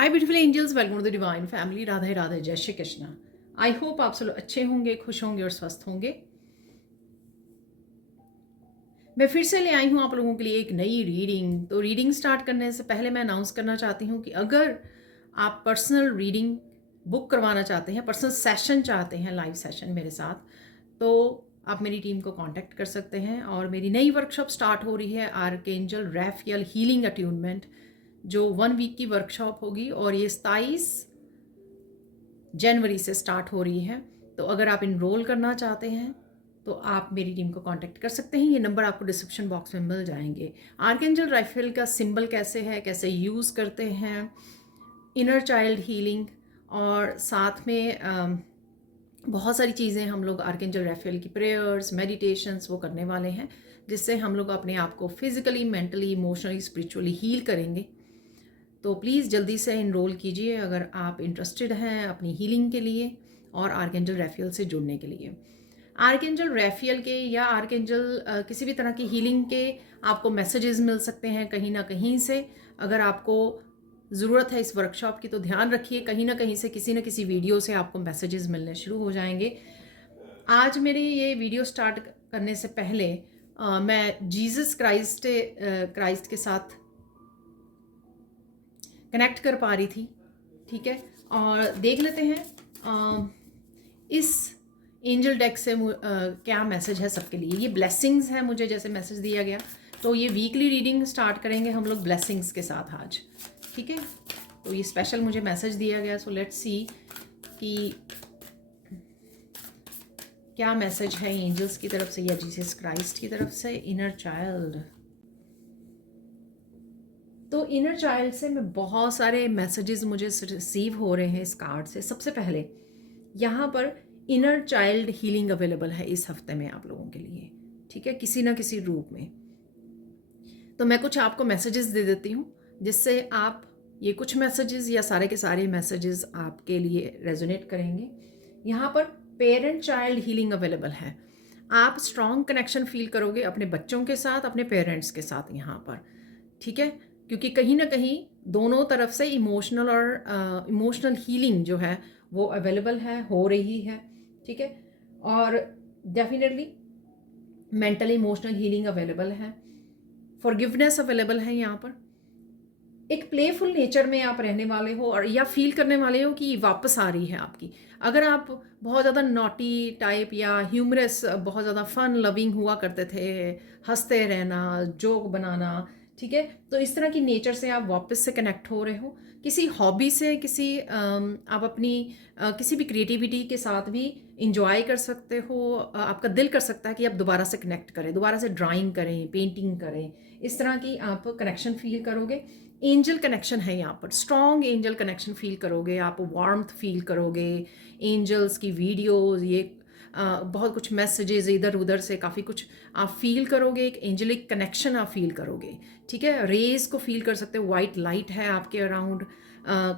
Hi beautiful angels, welcome to the divine family. Radhe Radhe, जय Shri Krishna. I hope आप सब लोग अच्छे होंगे, खुश होंगे और स्वस्थ होंगे। मैं फिर से ले आई हूँ आप लोगों के लिए एक नई रीडिंग। तो रीडिंग स्टार्ट करने से पहले मैं अनाउंस करना चाहती हूँ कि अगर आप पर्सनल रीडिंग बुक करवाना चाहते हैं, पर्सनल सेशन चाहते हैं, लाइव सेशन मेरे साथ, तो आप मेरी टीम को कांटेक्ट कर सकते हैं। और मेरी नई वर्कशॉप स्टार्ट हो रही है, आर्कएंजल रैफियल हीलिंग अट्यूनमेंट, जो 1 वीक की वर्कशॉप होगी और ये 27 जनवरी से स्टार्ट हो रही है। तो अगर आप इनरोल करना चाहते हैं तो आप मेरी टीम को कांटेक्ट कर सकते हैं। ये नंबर आपको डिस्क्रिप्शन बॉक्स में मिल जाएंगे। आर्कएंजल राइफल का सिंबल कैसे है, कैसे यूज़ करते हैं, इनर चाइल्ड हीलिंग, और साथ में बहुत सारी चीज़ें हम लोग आर्कएंजल राइफल की प्रेयर्स, मेडिटेशंस वो करने वाले हैं, जिससे हम लोग अपने आप को physically, mentally, emotionally, spiritually heal करेंगे। तो प्लीज़ जल्दी से इनरोल कीजिए अगर आप इंटरेस्टेड हैं अपनी हीलिंग के लिए और आर्कएंजल रैफियल से जुड़ने के लिए। आर्कएंजल रैफियल के या आर्कएंजल किसी भी तरह की हीलिंग के आपको मैसेजेस मिल सकते हैं कहीं ना कहीं से। अगर आपको ज़रूरत है इस वर्कशॉप की तो ध्यान रखिए, कहीं ना कहीं से किसी न किसी वीडियो से आपको मैसेजेस मिलने शुरू हो जाएंगे। आज मेरी ये वीडियो स्टार्ट करने से पहले मैं जीसस क्राइस्ट के साथ कनेक्ट कर पा रही थी, ठीक है। और देख लेते हैं इस एंजल डेक से क्या मैसेज है सबके लिए। ये ब्लेसिंग्स है, मुझे जैसे मैसेज दिया गया, तो ये वीकली रीडिंग स्टार्ट करेंगे हम लोग ब्लेसिंग्स के साथ आज, ठीक है। तो ये स्पेशल मुझे मैसेज दिया गया, सो लेट्स सी कि क्या मैसेज है एंजल्स की तरफ से या जीसस क्राइस्ट की तरफ से। इनर चाइल्ड, तो इनर चाइल्ड से मैं बहुत सारे मैसेजेस मुझे रिसीव हो रहे हैं इस कार्ड से। सबसे पहले यहाँ पर इनर चाइल्ड हीलिंग अवेलेबल है इस हफ्ते में आप लोगों के लिए, ठीक है, किसी ना किसी रूप में। तो मैं कुछ आपको मैसेजेस दे देती हूँ जिससे आप ये कुछ मैसेजेस या सारे के सारे मैसेजेस आपके लिए रेजोनेट करेंगे। यहाँ पर पेरेंट चाइल्ड हीलिंग अवेलेबल है। आप स्ट्रॉन्ग कनेक्शन फील करोगे अपने बच्चों के साथ, अपने पेरेंट्स के साथ यहाँ पर, ठीक है, क्योंकि कहीं ना कहीं दोनों तरफ से इमोशनल हीलिंग जो है वो अवेलेबल है, हो रही है, ठीक है। और definitely mental emotional healing available है, फॉरगिवनेस अवेलेबल है। यहाँ पर एक प्लेफुल नेचर में आप रहने वाले हो और या फील करने वाले हो कि वापस आ रही है आपकी। अगर आप बहुत ज़्यादा नॉटी टाइप या ह्यूमरस, बहुत ज़्यादा फन लविंग हुआ करते थे, हंसते रहना, जोक बनाना, ठीक है, तो इस तरह की नेचर से आप वापस से कनेक्ट हो रहे हो। किसी हॉबी से, आप अपनी किसी भी क्रिएटिविटी के साथ भी इंजॉय कर सकते हो। आपका दिल कर सकता है कि आप दोबारा से कनेक्ट करें, दोबारा से ड्राइंग करें, पेंटिंग करें, इस तरह की आप कनेक्शन फील करोगे। एंजल कनेक्शन है यहाँ पर, स्ट्रॉन्ग एंजल कनेक्शन फील करोगे, आप वार्मथ फील करोगे। एंजल्स की वीडियोस, ये बहुत कुछ मैसेजेस इधर उधर से काफ़ी कुछ आप फील करोगे। एक एंजलिक कनेक्शन आप फील करोगे, ठीक है। रेज को फील कर सकते हो, वाइट लाइट है आपके अराउंड।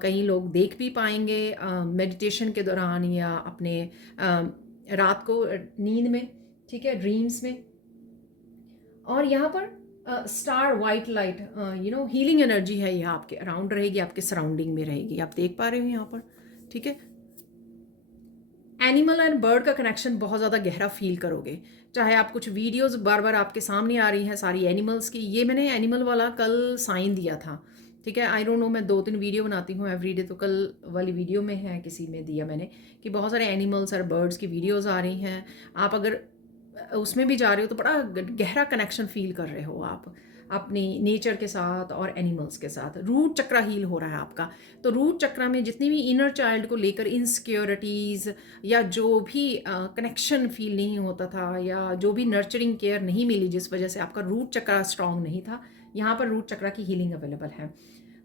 कई लोग देख भी पाएंगे मेडिटेशन के दौरान या अपने रात को नींद में, ठीक है, ड्रीम्स में। और यहाँ पर star white light, healing energy है, यह आपके अराउंड रहेगी, आपके सराउंडिंग में रहेगी, आप देख पा रहे हो यहाँ पर, ठीक है। एनिमल एंड बर्ड का कनेक्शन बहुत ज़्यादा गहरा फील करोगे। चाहे आप कुछ वीडियोस बार बार आपके सामने आ रही हैं सारी एनिमल्स की। ये मैंने एनिमल वाला कल साइन दिया था, ठीक है। आई डोंट नो, मैं 2-3 वीडियो बनाती हूँ एवरीडे, तो कल वाली वीडियो में है, किसी में दिया मैंने कि बहुत सारे एनिमल्स और बर्ड्स की वीडियोज़ आ रही हैं। आप अगर उसमें भी जा रहे हो तो बड़ा गहरा कनेक्शन फील कर रहे हो आप अपनी नेचर के साथ और एनिमल्स के साथ। रूट चक्रा हील हो रहा है आपका। तो रूट चक्रा में जितनी भी इनर चाइल्ड को लेकर इनसिक्योरिटीज़ या जो भी कनेक्शन फील नहीं होता था या जो भी नर्चरिंग केयर नहीं मिली, जिस वजह से आपका रूट चक्रा स्ट्रांग नहीं था, यहाँ पर रूट चक्रा की हीलिंग अवेलेबल है।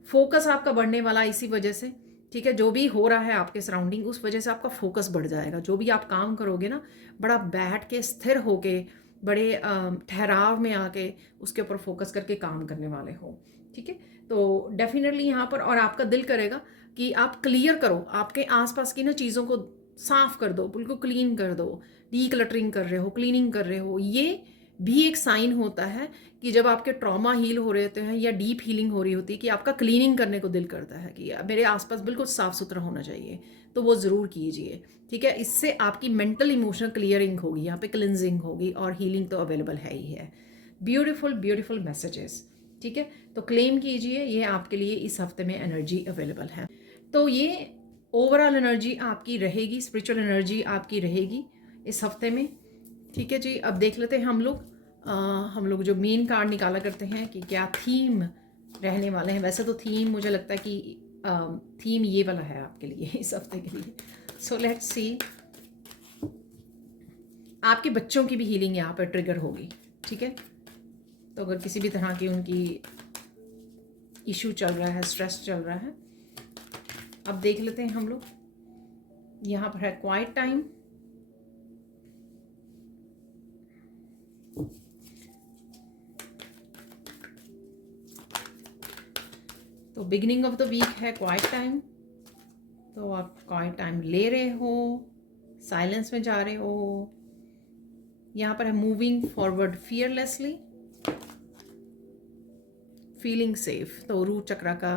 फोकस आपका बढ़ने वाला इसी वजह से, ठीक है। जो भी हो रहा है आपके सराउंडिंग, उस वजह से आपका फोकस बढ़ जाएगा। जो भी आप काम करोगे ना, बड़ा बैठ के, स्थिर होके, बड़े ठहराव में आके उसके ऊपर फोकस करके काम करने वाले हो, ठीक है। तो डेफिनेटली यहाँ पर, और आपका दिल करेगा कि आप क्लियर करो आपके आसपास की ना चीज़ों को, साफ कर दो, बिल्कुल क्लीन कर दो। डी क्लटरिंग कर रहे हो, क्लीनिंग कर रहे हो, ये भी एक साइन होता है कि जब आपके ट्रॉमा हील हो रहे होते हैं या डीप हीलिंग हो रही होती है कि आपका क्लीनिंग करने को दिल करता है कि मेरे आसपास बिल्कुल साफ सुथरा होना चाहिए, तो वो ज़रूर कीजिए। ठीक है, इससे आपकी मेंटल इमोशनल क्लियरिंग होगी, यहाँ पे क्लिनजिंग होगी और हीलिंग तो अवेलेबल है ही है। Beautiful beautiful messages. ठीक है, तो क्लेम कीजिए, ये आपके लिए इस हफ्ते में एनर्जी अवेलेबल है। तो ये ओवरऑल एनर्जी आपकी रहेगी, स्पिरिचुअल एनर्जी आपकी रहेगी इस हफ्ते में। ठीक है जी, अब देख लेते हैं हम लोग जो मेन कार्ड निकाला करते हैं कि क्या थीम रहने वाले हैं। वैसे तो थीम मुझे लगता है कि थीम ये वाला है आपके लिए इस हफ्ते के लिए। सो लेट्स सी, आपके बच्चों की भी हीलिंग यहाँ पर ट्रिगर होगी। ठीक है, तो अगर किसी भी तरह की उनकी इशू चल रहा है, स्ट्रेस चल रहा है, अब देख लेते हैं हम लोग। यहाँ पर है क्वाइट टाइम, तो बिगिनिंग ऑफ द वीक है क्वाइट टाइम। तो आप क्वाइट टाइम ले रहे हो, साइलेंस में जा रहे हो। यहाँ पर है moving forward fearlessly, feeling safe. तो रूट चक्रा का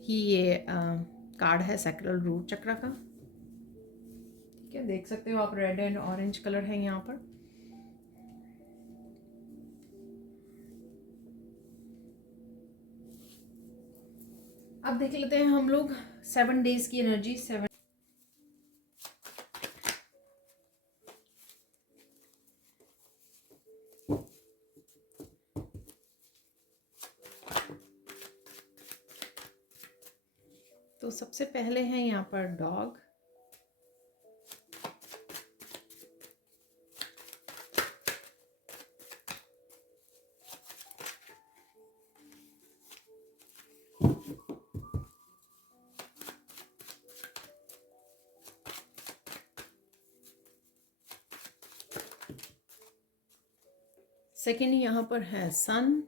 ही ये कार्ड है, सैक्रल रूट चक्रा का। ठीक है, देख सकते हो आप, रेड एंड ऑरेंज कलर है यहाँ पर। अब देख लेते हैं हम लोग 7 डेज की एनर्जी। 7 तो सबसे पहले है यहाँ पर डॉग, सेकेंड यहाँ पर है सन,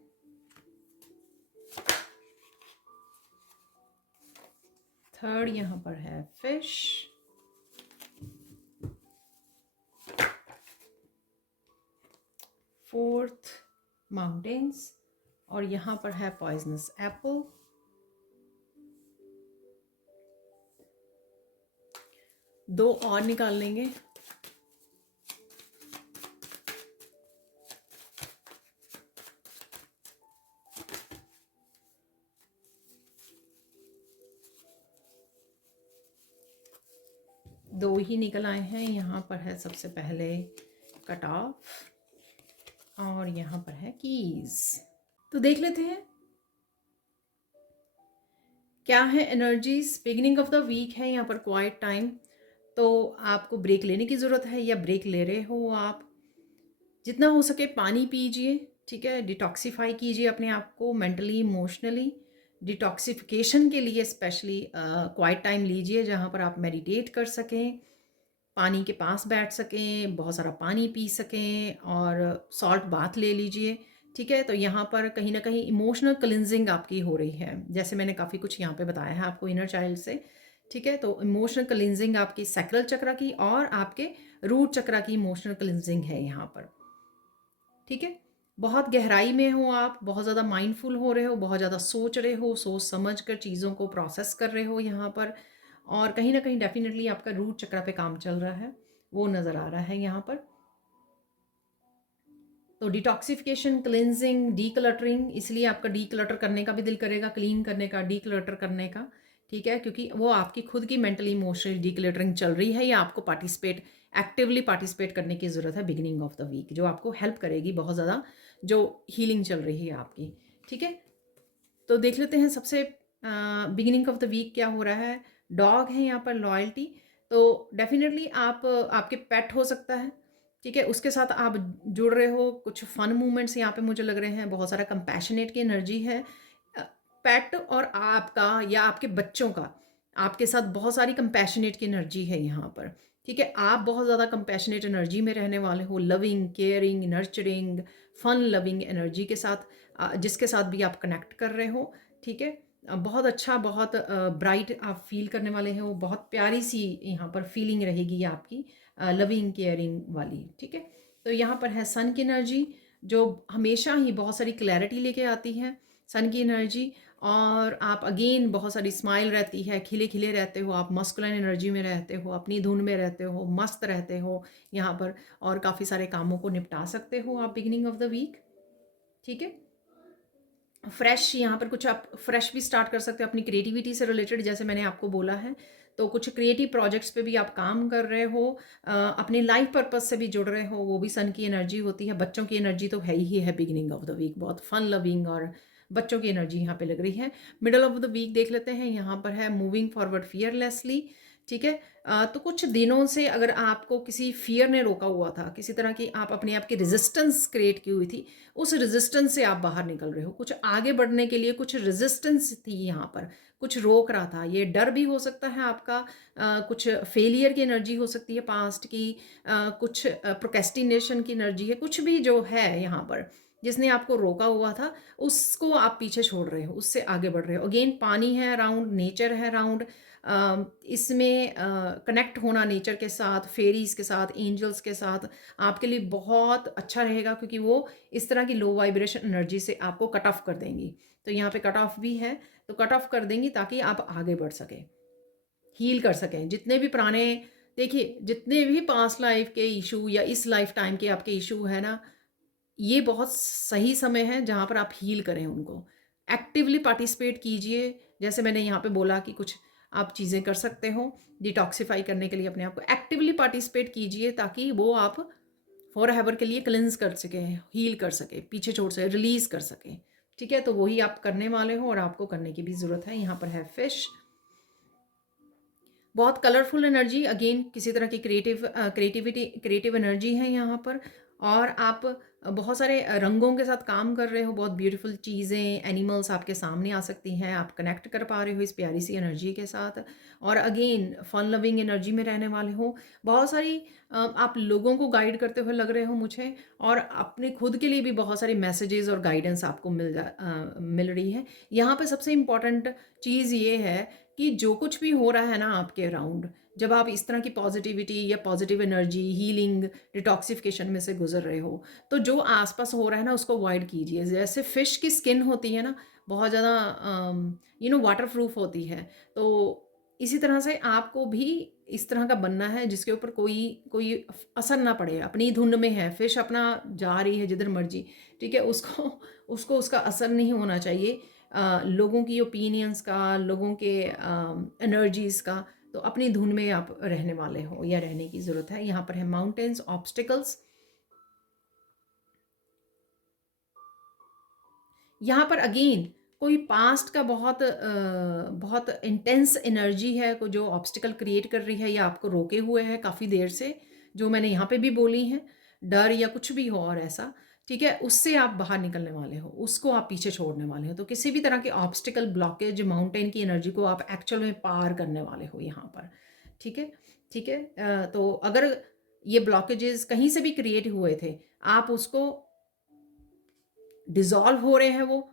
थर्ड यहाँ पर है फिश, फोर्थ माउंटेन्स, और यहाँ पर है पॉइजनस एप्पल। दो और निकाल लेंगे। दो ही निकल आए हैं। यहाँ पर है सबसे पहले कट ऑफ और यहाँ पर है कीज। तो देख लेते हैं क्या है energies. Beginning of the week है यहाँ पर क्वाइट टाइम, तो आपको ब्रेक लेने की ज़रूरत है या ब्रेक ले रहे हो आप। जितना हो सके पानी पीजिए। ठीक है, डिटॉक्सीफाई कीजिए अपने आप को मेंटली इमोशनली। डिटॉक्सिफिकेशन के लिए स्पेशली क्वाइट टाइम लीजिए जहाँ पर आप मेडिटेट कर सकें, पानी के पास बैठ सकें, बहुत सारा पानी पी सकें और सॉल्ट बाथ ले लीजिए। ठीक है, तो यहाँ पर कहीं ना कहीं इमोशनल क्लिनजिंग आपकी हो रही है, जैसे मैंने काफ़ी कुछ यहाँ पे बताया है आपको इनर चाइल्ड से। ठीक है, तो इमोशनल क्लिनजिंग आपकी सैक्रल चक्रा की और आपके रूट चक्रा की इमोशनल क्लिनजिंग है यहाँ पर। ठीक है, बहुत गहराई में हो आप, बहुत ज़्यादा माइंडफुल हो रहे हो, बहुत ज़्यादा सोच रहे हो, सोच समझ कर चीज़ों को प्रोसेस कर रहे हो यहाँ पर, और कहीं ना कहीं डेफिनेटली आपका रूट चक्रा पे काम चल रहा है, वो नज़र आ रहा है यहाँ पर। तो डिटॉक्सिफिकेशन, क्लिनजिंग, डीक्लटरिंग, इसलिए आपका डीक्लटर करने का भी दिल करेगा, क्लीन करने का, डीक्लटर करने का। ठीक है, क्योंकि वो आपकी खुद की मेंटली इमोशनल डीक्लटरिंग चल रही है या आपको एक्टिवली पार्टिसिपेट करने की ज़रूरत है बिगिनिंग ऑफ द वीक, जो आपको हेल्प करेगी बहुत ज़्यादा, जो हीलिंग चल रही है आपकी। ठीक है, तो देख लेते हैं सबसे बिगिनिंग ऑफ द वीक क्या हो रहा है। डॉग है यहाँ पर, लॉयल्टी। तो डेफिनेटली आप आपके पेट हो सकता है। ठीक है, उसके साथ आप जुड़ रहे हो, कुछ फन मूवमेंट्स यहाँ पे मुझे लग रहे हैं, बहुत सारा कंपैशनेट की एनर्जी है। पेट और आपका या आपके बच्चों का आपके साथ बहुत सारी कंपैशनेट की एनर्जी है यहाँ पर। ठीक है, आप बहुत ज़्यादा कंपैशनेट एनर्जी में रहने वाले हो, loving, caring, nurturing, fun loving energy के साथ, जिसके साथ भी आप कनेक्ट कर रहे हो। ठीक है, बहुत अच्छा, बहुत ब्राइट आप फील करने वाले हो, बहुत प्यारी सी यहाँ पर फीलिंग रहेगी आपकी, लविंग केयरिंग वाली। ठीक है, तो यहाँ पर है सन की एनर्जी, जो हमेशा ही बहुत सारी क्लैरिटी लेके आती है, सन की एनर्जी। और आप अगेन बहुत सारी स्माइल रहती है, खिले खिले रहते हो, आप मस्कुलिन एनर्जी में रहते हो, अपनी धुन में रहते हो, मस्त रहते हो यहाँ पर, और काफ़ी सारे कामों को निपटा सकते हो आप बिगिनिंग ऑफ द वीक। ठीक है, फ्रेश यहाँ पर कुछ आप फ्रेश भी स्टार्ट कर सकते हो अपनी क्रिएटिविटी से रिलेटेड, जैसे मैंने आपको बोला है। तो कुछ क्रिएटिव प्रोजेक्ट्स पे भी आप काम कर रहे हो, अपने लाइफ पर्पस से भी जुड़ रहे हो, वो भी सन की एनर्जी होती है। बच्चों की एनर्जी तो है ही है बिगिनिंग ऑफ द वीक, बहुत फन लविंग और बच्चों की एनर्जी यहाँ पे लग रही है। मिडल ऑफ द वीक देख लेते हैं, यहाँ पर है मूविंग फॉरवर्ड फियरलेसली। ठीक है, तो कुछ दिनों से अगर आपको किसी फियर ने रोका हुआ था, किसी तरह की आप अपने आप की रेजिस्टेंस क्रिएट की हुई थी, उस रेजिस्टेंस से आप बाहर निकल रहे हो। कुछ आगे बढ़ने के लिए कुछ रेजिस्टेंस थी यहाँ पर, कुछ रोक रहा था। ये डर भी हो सकता है आपका, कुछ फेलियर की एनर्जी हो सकती है पास्ट की, कुछ प्रोकेस्टिनेशन की एनर्जी है, कुछ भी जो है यहाँ पर जिसने आपको रोका हुआ था, उसको आप पीछे छोड़ रहे हो, उससे आगे बढ़ रहे हो। अगेन पानी है अराउंड, नेचर है अराउंड, इसमें कनेक्ट होना नेचर के साथ, फेरीज के साथ, एंजल्स के साथ आपके लिए बहुत अच्छा रहेगा, क्योंकि वो इस तरह की लो वाइब्रेशन एनर्जी से आपको कट ऑफ कर देंगी। तो यहाँ पे कट ऑफ भी है, तो कट ऑफ कर देंगी ताकि आप आगे बढ़ सकें, हील कर सकें जितने भी पुराने, देखिए जितने भी पास्ट लाइफ के इशू या इस लाइफ टाइम के आपके इशू है ना, ये बहुत सही समय है जहाँ पर आप हील करें उनको। एक्टिवली पार्टिसिपेट कीजिए, जैसे मैंने यहाँ पे बोला कि कुछ आप चीज़ें कर सकते हो डिटॉक्सिफाई करने के लिए अपने आप को। एक्टिवली पार्टिसिपेट कीजिए ताकि वो आप फॉर एवर के लिए क्लेंस कर सकें, हील कर सके, पीछे छोड़ सके, रिलीज कर सकें। ठीक है, तो वही आप करने वाले हो और आपको करने की भी ज़रूरत है। यहाँ पर है फिश, बहुत कलरफुल एनर्जी, अगेन किसी तरह की क्रिएटिव एनर्जी है यहाँ पर। और आप बहुत सारे रंगों के साथ काम कर रहे हो, बहुत ब्यूटीफुल चीज़ें, एनिमल्स आपके सामने आ सकती हैं, आप कनेक्ट कर पा रहे हो इस प्यारी सी एनर्जी के साथ। और अगेन फन लविंग एनर्जी में रहने वाले हो, बहुत सारी आप लोगों को गाइड करते हुए लग रहे हो मुझे, और अपने खुद के लिए भी बहुत सारी मैसेजेस और गाइडेंस आपको मिल रही है। यहाँ पे सबसे इम्पॉर्टेंट चीज़ ये है कि जो कुछ भी हो रहा है ना आपके अराउंड, जब आप इस तरह की पॉजिटिविटी या पॉजिटिव एनर्जी, हीलिंग, डिटॉक्सिफिकेशन में से गुजर रहे हो, तो जो आसपास हो रहा है ना उसको अवॉइड कीजिए। जैसे फिश की स्किन होती है ना, बहुत ज़्यादा वाटर प्रूफ होती है, तो इसी तरह से आपको भी इस तरह का बनना है जिसके ऊपर कोई कोई असर ना पड़े। अपनी धुन में है फिश, अपना जा रही है जिधर मर्जी, ठीक है, उसको उसको उसका असर नहीं होना चाहिए लोगों की ओपिनियंस का, लोगों के एनर्जीज़ का। तो अपनी धुन में आप रहने वाले हो या रहने की ज़रूरत है। यहाँ पर है माउंटेन्स, ऑब्स्टिकल्स। यहाँ पर अगेन कोई पास्ट का बहुत इंटेंस एनर्जी है को जो ऑब्स्टिकल क्रिएट कर रही है या आपको रोके हुए है काफ़ी देर से, जो मैंने यहाँ पे भी बोली हैं, डर या कुछ भी हो और ऐसा, ठीक है, उससे आप बाहर निकलने वाले हो, उसको आप पीछे छोड़ने वाले हो। तो किसी भी तरह के ऑब्स्टिकल, ब्लॉकेज, माउंटेन की एनर्जी को आप एक्चुअल में पार करने वाले हो यहाँ पर। ठीक है, ठीक है। तो अगर ये ब्लॉकेजेस कहीं से भी क्रिएट हुए थे, आप उसको डिसॉल्व हो रहे हैं, वो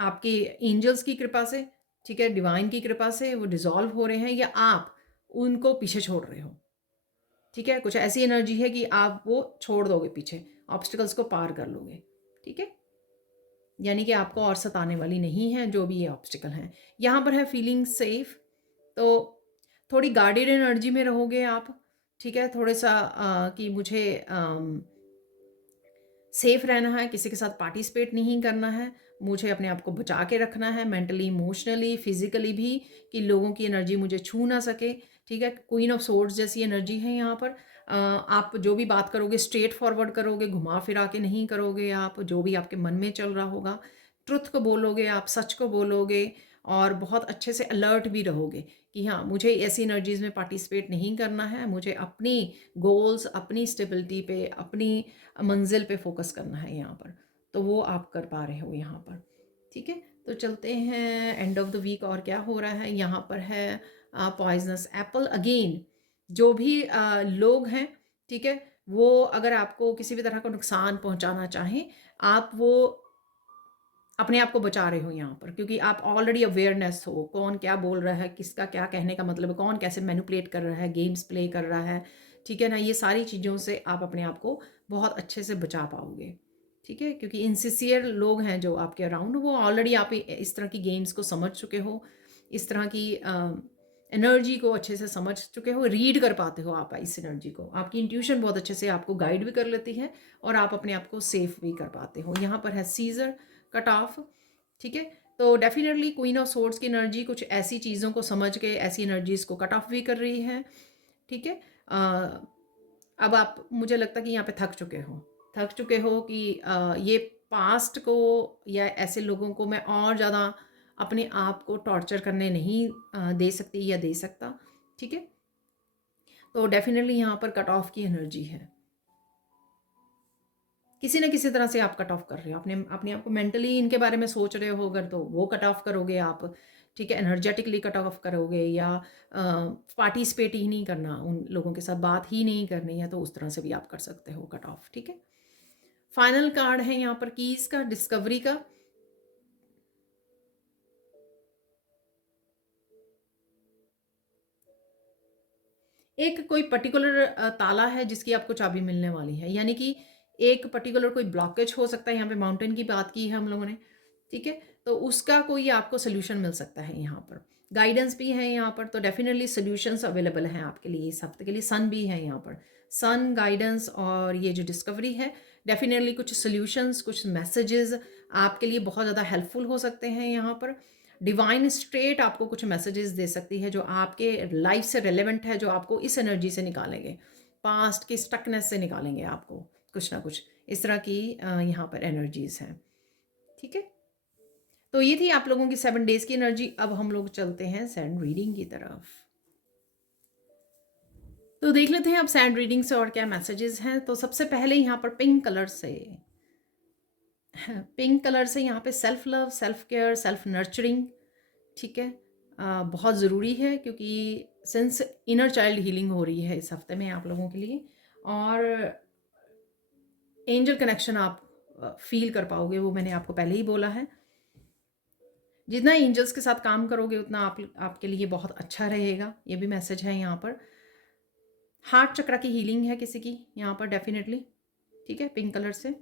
आपके एंजल्स की कृपा से, ठीक है, डिवाइन की कृपा से वो डिसॉल्व हो रहे हैं, या आप उनको पीछे छोड़ रहे हो। ठीक है, कुछ ऐसी एनर्जी है कि आप वो छोड़ दोगे पीछे, ऑब्स्टिकल्स को पार कर लोगे। ठीक है, यानी कि आपको और सताने वाली नहीं है जो भी ये ऑब्स्टिकल हैं। यहाँ पर है फीलिंग सेफ, तो थोड़ी गार्डेड एनर्जी में रहोगे आप। ठीक है, थोड़ा सा कि मुझे सेफ रहना है, किसी के साथ पार्टिसिपेट नहीं करना है, मुझे अपने आप को बचा के रखना है मेंटली, इमोशनली, फिजिकली भी, कि लोगों की एनर्जी मुझे छू ना सके। ठीक है, क्वीन ऑफ सोर्ड्स जैसी एनर्जी है यहाँ पर। आप जो भी बात करोगे स्ट्रेट फॉरवर्ड करोगे, घुमा फिरा के नहीं करोगे। आप जो भी आपके मन में चल रहा होगा, ट्रुथ को बोलोगे, आप सच को बोलोगे, और बहुत अच्छे से अलर्ट भी रहोगे कि हाँ, मुझे ऐसी एनर्जीज में पार्टिसिपेट नहीं करना है, मुझे अपनी गोल्स, अपनी स्टेबिलिटी पे, अपनी मंजिल पे फोकस करना है यहाँ पर। तो वो आप कर पा रहे हो यहाँ पर। ठीक है, तो चलते हैं एंड ऑफ द वीक और क्या हो रहा है। यहाँ पर है पॉइजनस एप्पल अगेन। जो भी लोग हैं, ठीक है, वो अगर आपको किसी भी तरह का नुकसान पहुंचाना चाहें, आप वो अपने आप को बचा रहे हो यहाँ पर, क्योंकि आप ऑलरेडी अवेयरनेस हो कौन क्या बोल रहा है, किसका क्या कहने का मतलब है, कौन कैसे मैनिपुलेट कर रहा है, गेम्स प्ले कर रहा है। ठीक है ना, ये सारी चीज़ों से आप अपने आप को बहुत अच्छे से बचा पाओगे। ठीक है, क्योंकि इनसिंसियर लोग हैं जो आपके अराउंड, वो ऑलरेडी आप इस तरह की गेम्स को समझ चुके हो, इस तरह की एनर्जी को अच्छे से समझ चुके हो, रीड कर पाते हो आप इस एनर्जी को। आपकी इंट्यूशन बहुत अच्छे से आपको गाइड भी कर लेती है और आप अपने आप को सेफ भी कर पाते हो। यहाँ पर है सीजर, कट ऑफ। ठीक है, तो डेफिनेटली क्वीन ऑफ सोर्ड्स की एनर्जी कुछ ऐसी चीज़ों को समझ के ऐसी एनर्जीज को कट ऑफ भी कर रही है। ठीक है, अब आप, मुझे लगता है कि यहाँ पे थक चुके हो कि ये पास्ट को या ऐसे लोगों को मैं और ज़्यादा अपने आप को टॉर्चर करने नहीं दे सकती या दे सकता। ठीक है, तो डेफिनेटली यहाँ पर कट ऑफ की एनर्जी है। किसी न किसी तरह से आप कट ऑफ कर रहे हो अपने अपने आप को, मेंटली इनके बारे में सोच रहे हो अगर, तो वो कट ऑफ करोगे आप। ठीक है, एनर्जेटिकली कट ऑफ करोगे, या पार्टिसिपेट ही नहीं करना, उन लोगों के साथ बात ही नहीं करनी है, तो उस तरह से भी आप कर सकते हो कट ऑफ। ठीक है, फाइनल कार्ड है यहाँ पर कीज का, डिस्कवरी का। एक कोई पर्टिकुलर ताला है जिसकी आपको चाबी मिलने वाली है, यानी कि एक पर्टिकुलर कोई ब्लॉकेज हो सकता है। यहाँ पे माउंटेन की बात की है हम लोगों ने। ठीक है, तो उसका कोई आपको सोल्यूशन मिल सकता है यहाँ पर। गाइडेंस भी है यहाँ पर, तो डेफिनेटली सोल्यूशंस अवेलेबल हैं आपके लिए इस हफ्ते के लिए। सन भी है यहाँ पर, सन, गाइडेंस और ये जो डिस्कवरी है, डेफिनेटली कुछ सोल्यूशंस, कुछ मैसेजेस आपके लिए बहुत ज़्यादा हेल्पफुल हो सकते हैं यहाँ पर। डिवाइन स्ट्रेट आपको कुछ मैसेजेस दे सकती है जो आपके लाइफ से रेलेवेंट है, जो आपको इस एनर्जी से निकालेंगे, पास्ट की स्टकनेस से निकालेंगे आपको, कुछ ना कुछ इस तरह की यहाँ पर एनर्जीज हैं। ठीक है, तो ये थी आप लोगों की 7 डेज की एनर्जी। अब हम लोग चलते हैं सैंड रीडिंग की तरफ। तो देख लेते हैं अब सैंड रीडिंग से और क्या मैसेजेस हैं। तो सबसे पहले यहाँ पर पिंक कलर से यहाँ पे self love, self care, self nurturing. ठीक है, बहुत ज़रूरी है क्योंकि सिंस इनर चाइल्ड हीलिंग हो रही है इस हफ्ते में आप लोगों के लिए, और एंजल कनेक्शन आप फील कर पाओगे, वो मैंने आपको पहले ही बोला है। जितना एंजल्स के साथ काम करोगे उतना आपके लिए बहुत अच्छा रहेगा, ये भी मैसेज है यहाँ पर। हार्ट चक्र की हीलिंग है किसी की यहाँ पर डेफिनेटली। ठीक है, पिंक कलर से।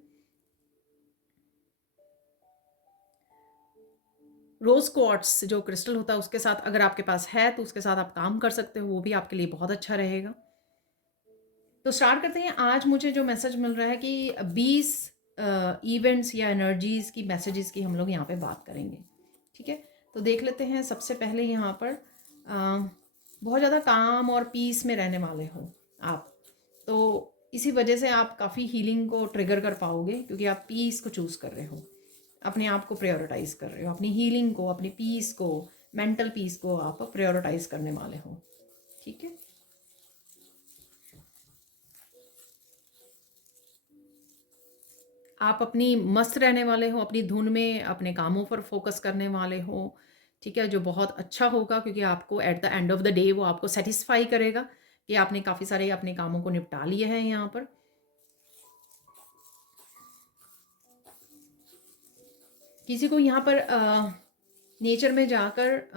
रोज़ क्वार्ट्स जो क्रिस्टल होता है उसके साथ अगर आपके पास है तो उसके साथ आप काम कर सकते हो, वो भी आपके लिए बहुत अच्छा रहेगा। तो स्टार्ट करते हैं। आज मुझे जो मैसेज मिल रहा है कि 20 इवेंट्स या एनर्जीज की, मैसेजेस की हम लोग यहाँ पे बात करेंगे। ठीक है, तो देख लेते हैं। सबसे पहले यहाँ पर बहुत ज़्यादा काम और पीस में रहने वाले हो आप, तो इसी वजह से आप काफ़ी हीलिंग को ट्रिगर कर पाओगे क्योंकि आप पीस को चूज़ कर रहे हो, अपने आप को प्रायोरिटाइज कर रहे हो, अपनी हीलिंग को, अपनी पीस को, मेंटल पीस को आप प्रायोरिटाइज करने वाले हो। ठीक है, आप अपनी मस्त रहने वाले हो, अपनी धुन में, अपने कामों पर फोकस करने वाले हो। ठीक है, जो बहुत अच्छा होगा क्योंकि आपको at the end of the day वो आपको सेटिस्फाई करेगा कि आपने काफ़ी सारे अपने कामों को निपटा लिए हैं यहाँ पर। किसी को यहाँ पर नेचर में जाकर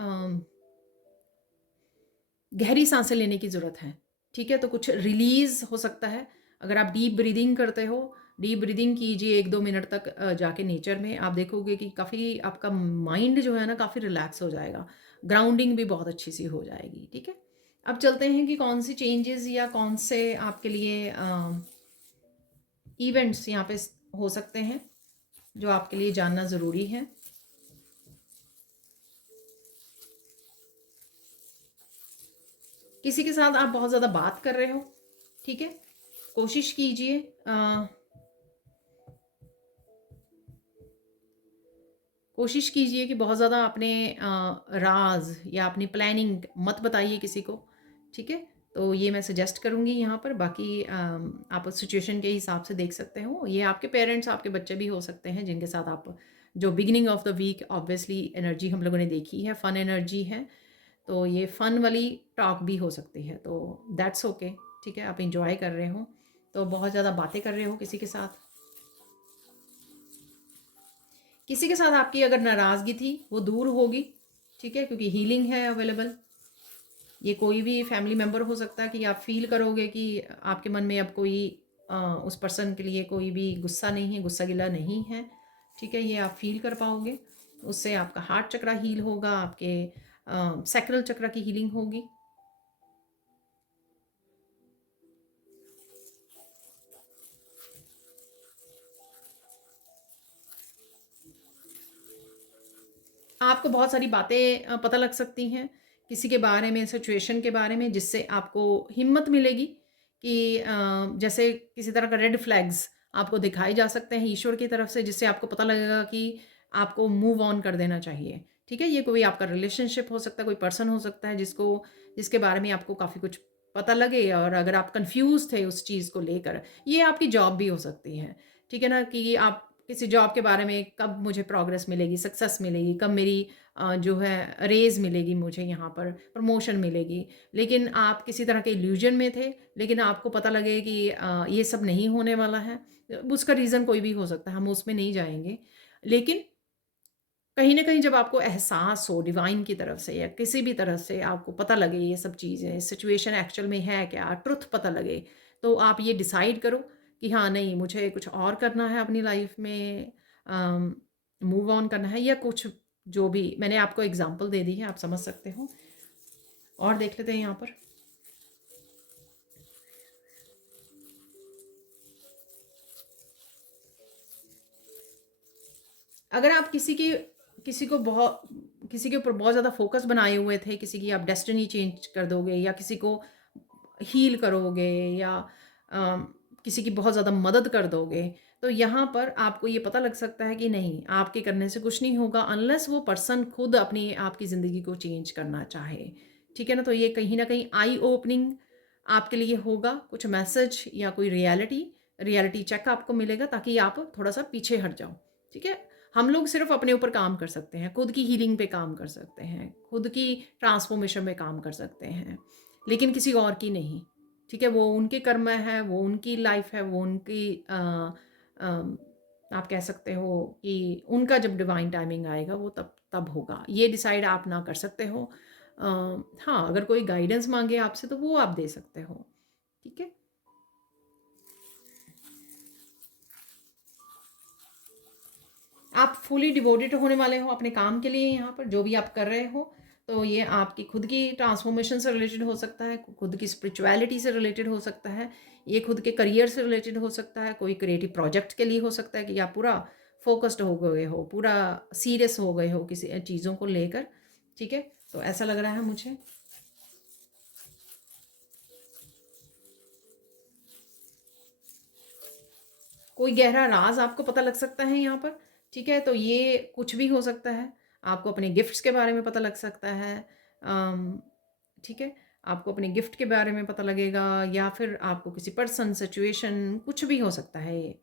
गहरी सांसें लेने की ज़रूरत है। ठीक है, तो कुछ रिलीज़ हो सकता है। अगर आप डीप ब्रीदिंग करते हो, डीप ब्रीदिंग कीजिए 1-2 मिनट तक जाके नेचर में, आप देखोगे कि काफ़ी आपका माइंड जो है ना काफ़ी रिलैक्स हो जाएगा, ग्राउंडिंग भी बहुत अच्छी सी हो जाएगी। ठीक है, अब चलते हैं कि कौन सी चेंजेस या कौन से आपके लिए इवेंट्स यहाँ पे हो सकते हैं जो आपके लिए जानना ज़रूरी है। किसी के साथ आप बहुत ज़्यादा बात कर रहे हो। ठीक है, कोशिश कीजिए कि बहुत ज़्यादा अपने राज या अपनी प्लानिंग मत बताइए किसी को। ठीक है, तो ये मैं सजेस्ट करूँगी यहाँ पर। बाकी आप सिचुएशन के हिसाब से देख सकते हो। ये आपके पेरेंट्स, आपके बच्चे भी हो सकते हैं जिनके साथ आप, जो beginning of the week obviously energy हम लोगों ने देखी है, फ़न एनर्जी है, तो ये फ़न वाली टॉक भी हो सकती है, तो दैट्स ओके। ठीक है, आप इंजॉय कर रहे हो, तो बहुत ज़्यादा बातें कर रहे हो किसी के साथ। किसी के साथ आपकी अगर नाराज़गी थी वो दूर होगी। ठीक है, क्योंकि हीलिंग है अवेलेबल। ये कोई भी फैमिली मेम्बर हो सकता है कि आप फील करोगे कि आपके मन में अब कोई उस पर्सन के लिए कोई भी गुस्सा नहीं है, गुस्सा गिला नहीं है। ठीक है, ये आप फील कर पाओगे। उससे आपका हार्ट चक्रा हील होगा, आपके सैक्रल चक्र की हीलिंग होगी। आपको बहुत सारी बातें पता लग सकती हैं किसी के बारे में, सिचुएशन के बारे में, जिससे आपको हिम्मत मिलेगी कि जैसे किसी तरह का रेड फ्लैग्स आपको दिखाए जा सकते हैं ईश्वर की तरफ से, जिससे आपको पता लगेगा कि आपको मूव ऑन कर देना चाहिए। ठीक है, ये कोई आपका रिलेशनशिप हो सकता है, कोई पर्सन हो सकता है जिसके बारे में आपको काफ़ी कुछ पता लगे, और अगर आप कंफ्यूज थे उस चीज़ को लेकर, ये आपकी जॉब भी हो सकती है। ठीक है ना, कि आप किसी जॉब के बारे में, कब मुझे प्रोग्रेस मिलेगी, सक्सेस मिलेगी, कब मेरी जो है रेज़ मिलेगी, मुझे यहाँ पर प्रमोशन मिलेगी। लेकिन आप किसी तरह के इल्यूजन में थे, लेकिन आपको पता लगे कि ये सब नहीं होने वाला है। उसका रीज़न कोई भी हो सकता है, हम उसमें नहीं जाएँगे। लेकिन कहीं न कहीं जब आपको एहसास हो डिवाइन की तरफ से या किसी भी तरफ से, आपको पता लगे ये सब चीज़ें, सिचुएशन एक्चुअल में है क्या, ट्रुथ पता लगे, तो आप ये डिसाइड करो कि हाँ, नहीं मुझे कुछ और करना है अपनी लाइफ में, मूव ऑन करना है, या कुछ जो भी मैंने आपको एग्ज़ाम्पल दे दी है, आप समझ सकते हो। और देख लेते हैं यहाँ पर। अगर आप किसी के ऊपर बहुत ज़्यादा फ़ोकस बनाए हुए थे, किसी की आप डेस्टिनी चेंज कर दोगे, या किसी को हील करोगे, या किसी की बहुत ज़्यादा मदद कर दोगे, तो यहाँ पर आपको ये पता लग सकता है कि नहीं, आपके करने से कुछ नहीं होगा अनलेस वो पर्सन खुद अपनी आपकी ज़िंदगी को चेंज करना चाहे। ठीक है ना, तो ये कहीं ना कहीं आई ओपनिंग आपके लिए होगा, कुछ मैसेज या कोई रियलिटी चेक आपको मिलेगा, ताकि आप थोड़ा सा पीछे हट जाओ। ठीक है, हम लोग सिर्फ अपने ऊपर काम कर सकते हैं, खुद की हीलिंग पे काम कर सकते हैं, खुद की ट्रांसफॉर्मेशन पे काम कर सकते हैं, लेकिन किसी और की नहीं। ठीक है, वो उनके कर्म है, वो उनकी लाइफ है, वो उनकी आप कह सकते हो कि उनका जब डिवाइन टाइमिंग आएगा वो तब तब होगा। ये डिसाइड आप ना कर सकते हो। हाँ, अगर कोई गाइडेंस मांगे आपसे तो वो आप दे सकते हो। ठीक है, आप फुली डिवोटेड होने वाले हो अपने काम के लिए, यहाँ पर जो भी आप कर रहे हो, तो ये आपकी खुद की ट्रांसफॉर्मेशन से रिलेटेड हो सकता है, खुद की स्पिरिचुअलिटी से रिलेटेड हो सकता है, ये खुद के करियर से रिलेटेड हो सकता है, कोई क्रिएटिव प्रोजेक्ट के लिए हो सकता है कि आप पूरा फोकस्ड हो गए हो, पूरा सीरियस हो गए हो किसी चीज़ों को लेकर। ठीक है, तो ऐसा लग रहा है मुझे। कोई गहरा राज आपको पता लग सकता है यहाँ पर। ठीक है, तो ये कुछ भी हो सकता है। आपको अपने गिफ्ट्स के बारे में पता लग सकता है। अम, ठीक है, आपको अपने गिफ्ट के बारे में पता लगेगा, या फिर आपको किसी पर्सन, सिचुएशन, कुछ भी हो सकता है ये।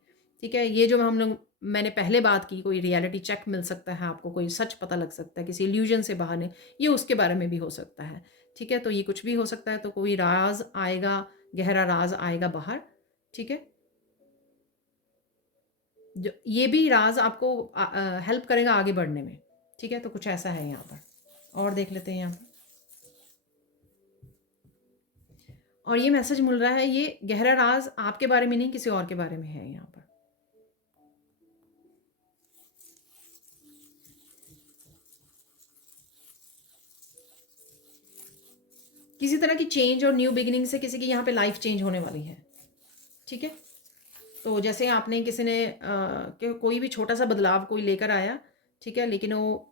ठीक है, ये जो हम लोग मैंने पहले बात की, कोई रियलिटी चेक मिल सकता है आपको, कोई सच पता लग सकता है, किसी इल्यूजन से बाहर नहीं, ये उसके बारे में भी हो सकता है। ठीक है, तो ये कुछ भी हो सकता है, तो कोई राज आएगा, गहरा राज आएगा बाहर। ठीक है, जो ये भी राज आपको हेल्प करेगा आगे बढ़ने में। ठीक है, तो कुछ ऐसा है यहाँ पर। और देख लेते हैं यहाँ पर। और ये मैसेज मिल रहा है, ये गहरा राज आपके बारे में नहीं, किसी और के बारे में है यहाँ पर। किसी तरह की चेंज और न्यू बिगिनिंग से किसी की यहाँ पे लाइफ चेंज होने वाली है। ठीक है, तो जैसे आपने किसी ने कोई भी छोटा सा बदलाव कोई लेकर आया। ठीक है, लेकिन वो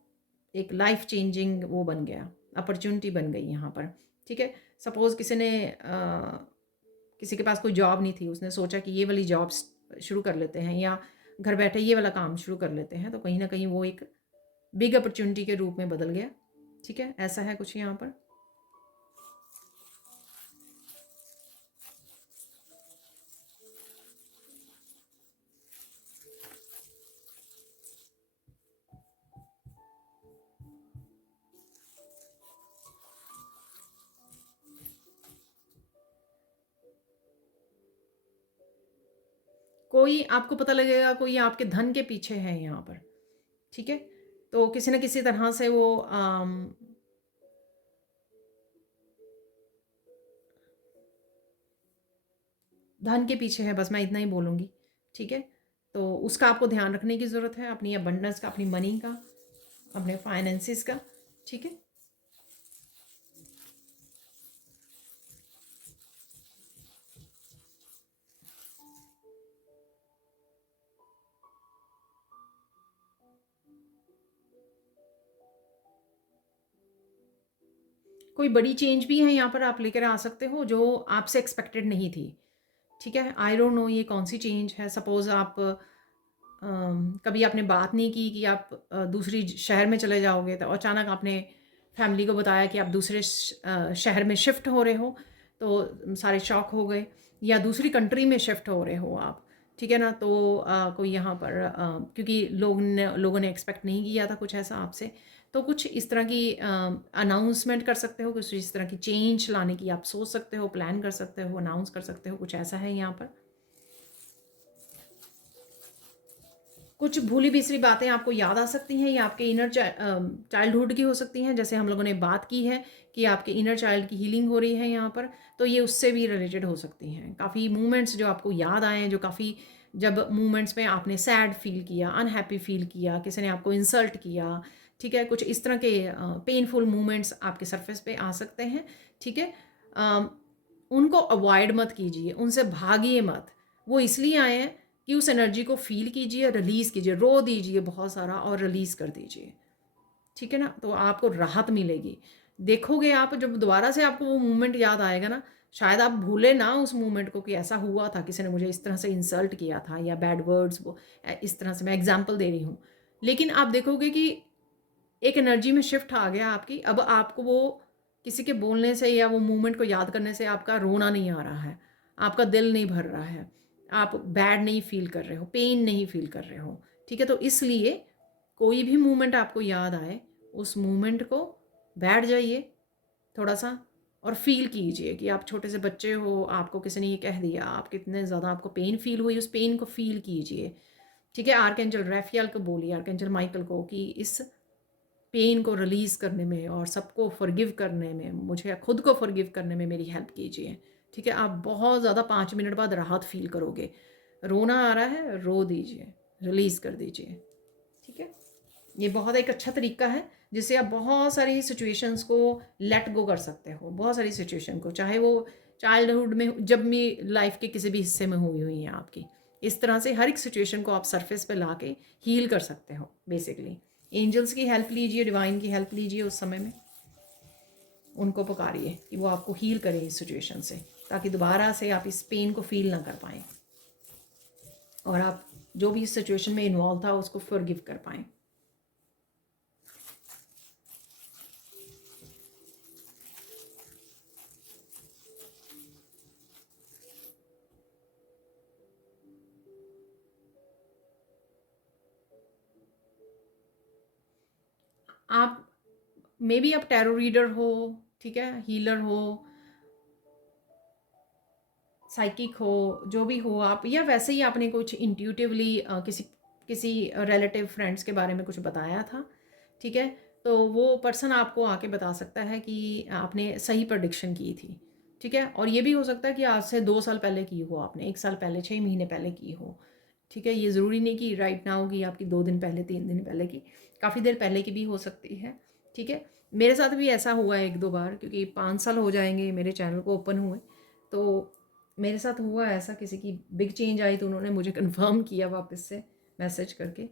एक लाइफ चेंजिंग वो बन गया, अपॉर्चुनिटी बन गई यहाँ पर। ठीक है, सपोज किसी के पास कोई जॉब नहीं थी, उसने सोचा कि ये वाली जॉब शुरू कर लेते हैं, या घर बैठे ये वाला काम शुरू कर लेते हैं, तो कहीं ना कहीं वो एक बिग अपॉर्चुनिटी के रूप में बदल गया। ठीक है, ऐसा है कुछ यहाँ पर। कोई आपको पता लगेगा, कोई आपके धन के पीछे है यहाँ पर। ठीक है, तो किसी न किसी तरह से वो धन के पीछे है, बस मैं इतना ही बोलूँगी, ठीक है? तो उसका आपको ध्यान रखने की ज़रूरत है, अपनी अबंडेंस का, अपनी मनी का, अपने फाइनेंसिस का, ठीक है? कोई बड़ी चेंज भी है यहाँ पर आप लेकर आ सकते हो जो आपसे एक्सपेक्टेड नहीं थी, ठीक है? आई डोंट नो ये कौन सी चेंज है। सपोज़ आप कभी आपने बात नहीं की कि आप दूसरी शहर में चले जाओगे, तो अचानक आपने फैमिली को बताया कि आप दूसरे शहर में शिफ्ट हो रहे हो, तो सारे शॉक हो गए। या दूसरी कंट्री में शिफ्ट हो रहे हो आप, ठीक है ना? तो कोई यहाँ पर क्योंकि लोगों ने एक्सपेक्ट नहीं किया था कुछ ऐसा आपसे, तो कुछ इस तरह की अनाउंसमेंट कर सकते हो, कुछ इस तरह की चेंज लाने की आप सोच सकते हो, प्लान कर सकते हो, अनाउंस कर सकते हो, कुछ ऐसा है यहाँ पर। कुछ भूली बिसरी बातें आपको याद आ सकती हैं, ये आपके इनर चाइल्डहुड की हो सकती हैं, जैसे हम लोगों ने बात की है कि आपके इनर चाइल्ड की हीलिंग हो रही है यहाँ पर, तो ये उससे भी रिलेटेड हो सकती हैं। काफ़ी मोमेंट्स जो आपको याद आए हैं, जो काफ़ी जब मोमेंट्स में आपने सैड फील किया, अनहैप्पी फील किया, किसी ने आपको इंसल्ट किया, ठीक है? कुछ इस तरह के पेनफुल मोमेंट्स आपके सरफेस पे आ सकते हैं, ठीक है? अ, उनको अवॉइड मत कीजिए, उनसे भागिए मत। वो इसलिए आए हैं कि उस एनर्जी को फ़ील कीजिए, रिलीज़ कीजिए, रो दीजिए बहुत सारा और रिलीज़ कर दीजिए, ठीक है ना? तो आपको राहत मिलेगी। देखोगे आप जब दोबारा से आपको वो मोमेंट याद आएगा ना, शायद आप भूले ना उस मोमेंट को कि ऐसा हुआ था, किसी ने मुझे इस तरह से इंसल्ट किया था या बैड वर्ड्स इस तरह से मैं एग्ज़ाम्पल दे रही हूँ। लेकिन आप देखोगे कि एक एनर्जी में शिफ्ट आ गया आपकी, अब आपको वो किसी के बोलने से या वो मोमेंट को याद करने से आपका रोना नहीं आ रहा है, आपका दिल नहीं भर रहा है, आप बैड नहीं फ़ील कर रहे हो, पेन नहीं फ़ील कर रहे हो, ठीक है? तो इसलिए कोई भी मोमेंट आपको याद आए, उस मोमेंट को बैठ जाइए थोड़ा-सा और फ़ील कीजिए कि आप छोटे से बच्चे हो, आपको किसी ने ये कह दिया, आप कितने ज़्यादा आपको पेन फ़ील हुई, उस पेन को फ़ील कीजिए, ठीक है? आर्कएंजल राफेल को बोलिए, आर्कएंजल माइकल को कि इस पेन को रिलीज़ करने में और सबको फ़ॉरगिव करने में, मुझे खुद को फ़ॉरगिव करने में मेरी हेल्प कीजिए, ठीक है? आप बहुत ज़्यादा 5 मिनट बाद राहत फ़ील करोगे। रोना आ रहा है, रो दीजिए, रिलीज़ कर दीजिए, ठीक है? ये बहुत एक अच्छा तरीका है, जिससे आप बहुत सारी सिचुएशंस को लेट गो कर सकते हो, बहुत सारी सिचुएशन को, चाहे वो चाइल्डहुड में जब भी लाइफ़ के किसी भी हिस्से में हुई हैं आपकी। इस तरह से हर एक सिचुएशन को आप सरफेस पे लाके हील कर सकते हो बेसिकली। एंजल्स की हेल्प लीजिए, डिवाइन की हेल्प लीजिए उस समय में, उनको पुकारिए कि वो आपको हील करें इस सिचुएशन से, ताकि दोबारा से आप इस पेन को फ़ील ना कर पाएँ और आप जो भी इस सिचुएशन में इन्वॉल्व था उसको फ़ॉरगिव कर पाएँ। आप मे बी आप टैरो रीडर हो, ठीक है? हीलर हो, साइकिक हो, जो भी हो आप, या वैसे ही आपने कुछ इंट्यूटिवली किसी किसी रिलेटिव फ्रेंड्स के बारे में कुछ बताया था, ठीक है? तो वो पर्सन आपको आके बता सकता है कि आपने सही प्रेडिक्शन की थी, ठीक है? और ये भी हो सकता है कि आज से 2 साल पहले की हो आपने, 1 साल पहले, 6 महीने पहले की हो, ठीक है? ये ज़रूरी नहीं कि राइट नाउ की, आपकी 2 दिन पहले, 3 दिन पहले की, काफ़ी देर पहले की भी हो सकती है, ठीक है? मेरे साथ भी ऐसा हुआ है 1-2 बार, क्योंकि 5 साल हो जाएँगे मेरे चैनल को ओपन हुए, तो मेरे साथ हुआ ऐसा, किसी की बिग चेंज आई तो उन्होंने मुझे कन्फर्म किया वापस से मैसेज करके।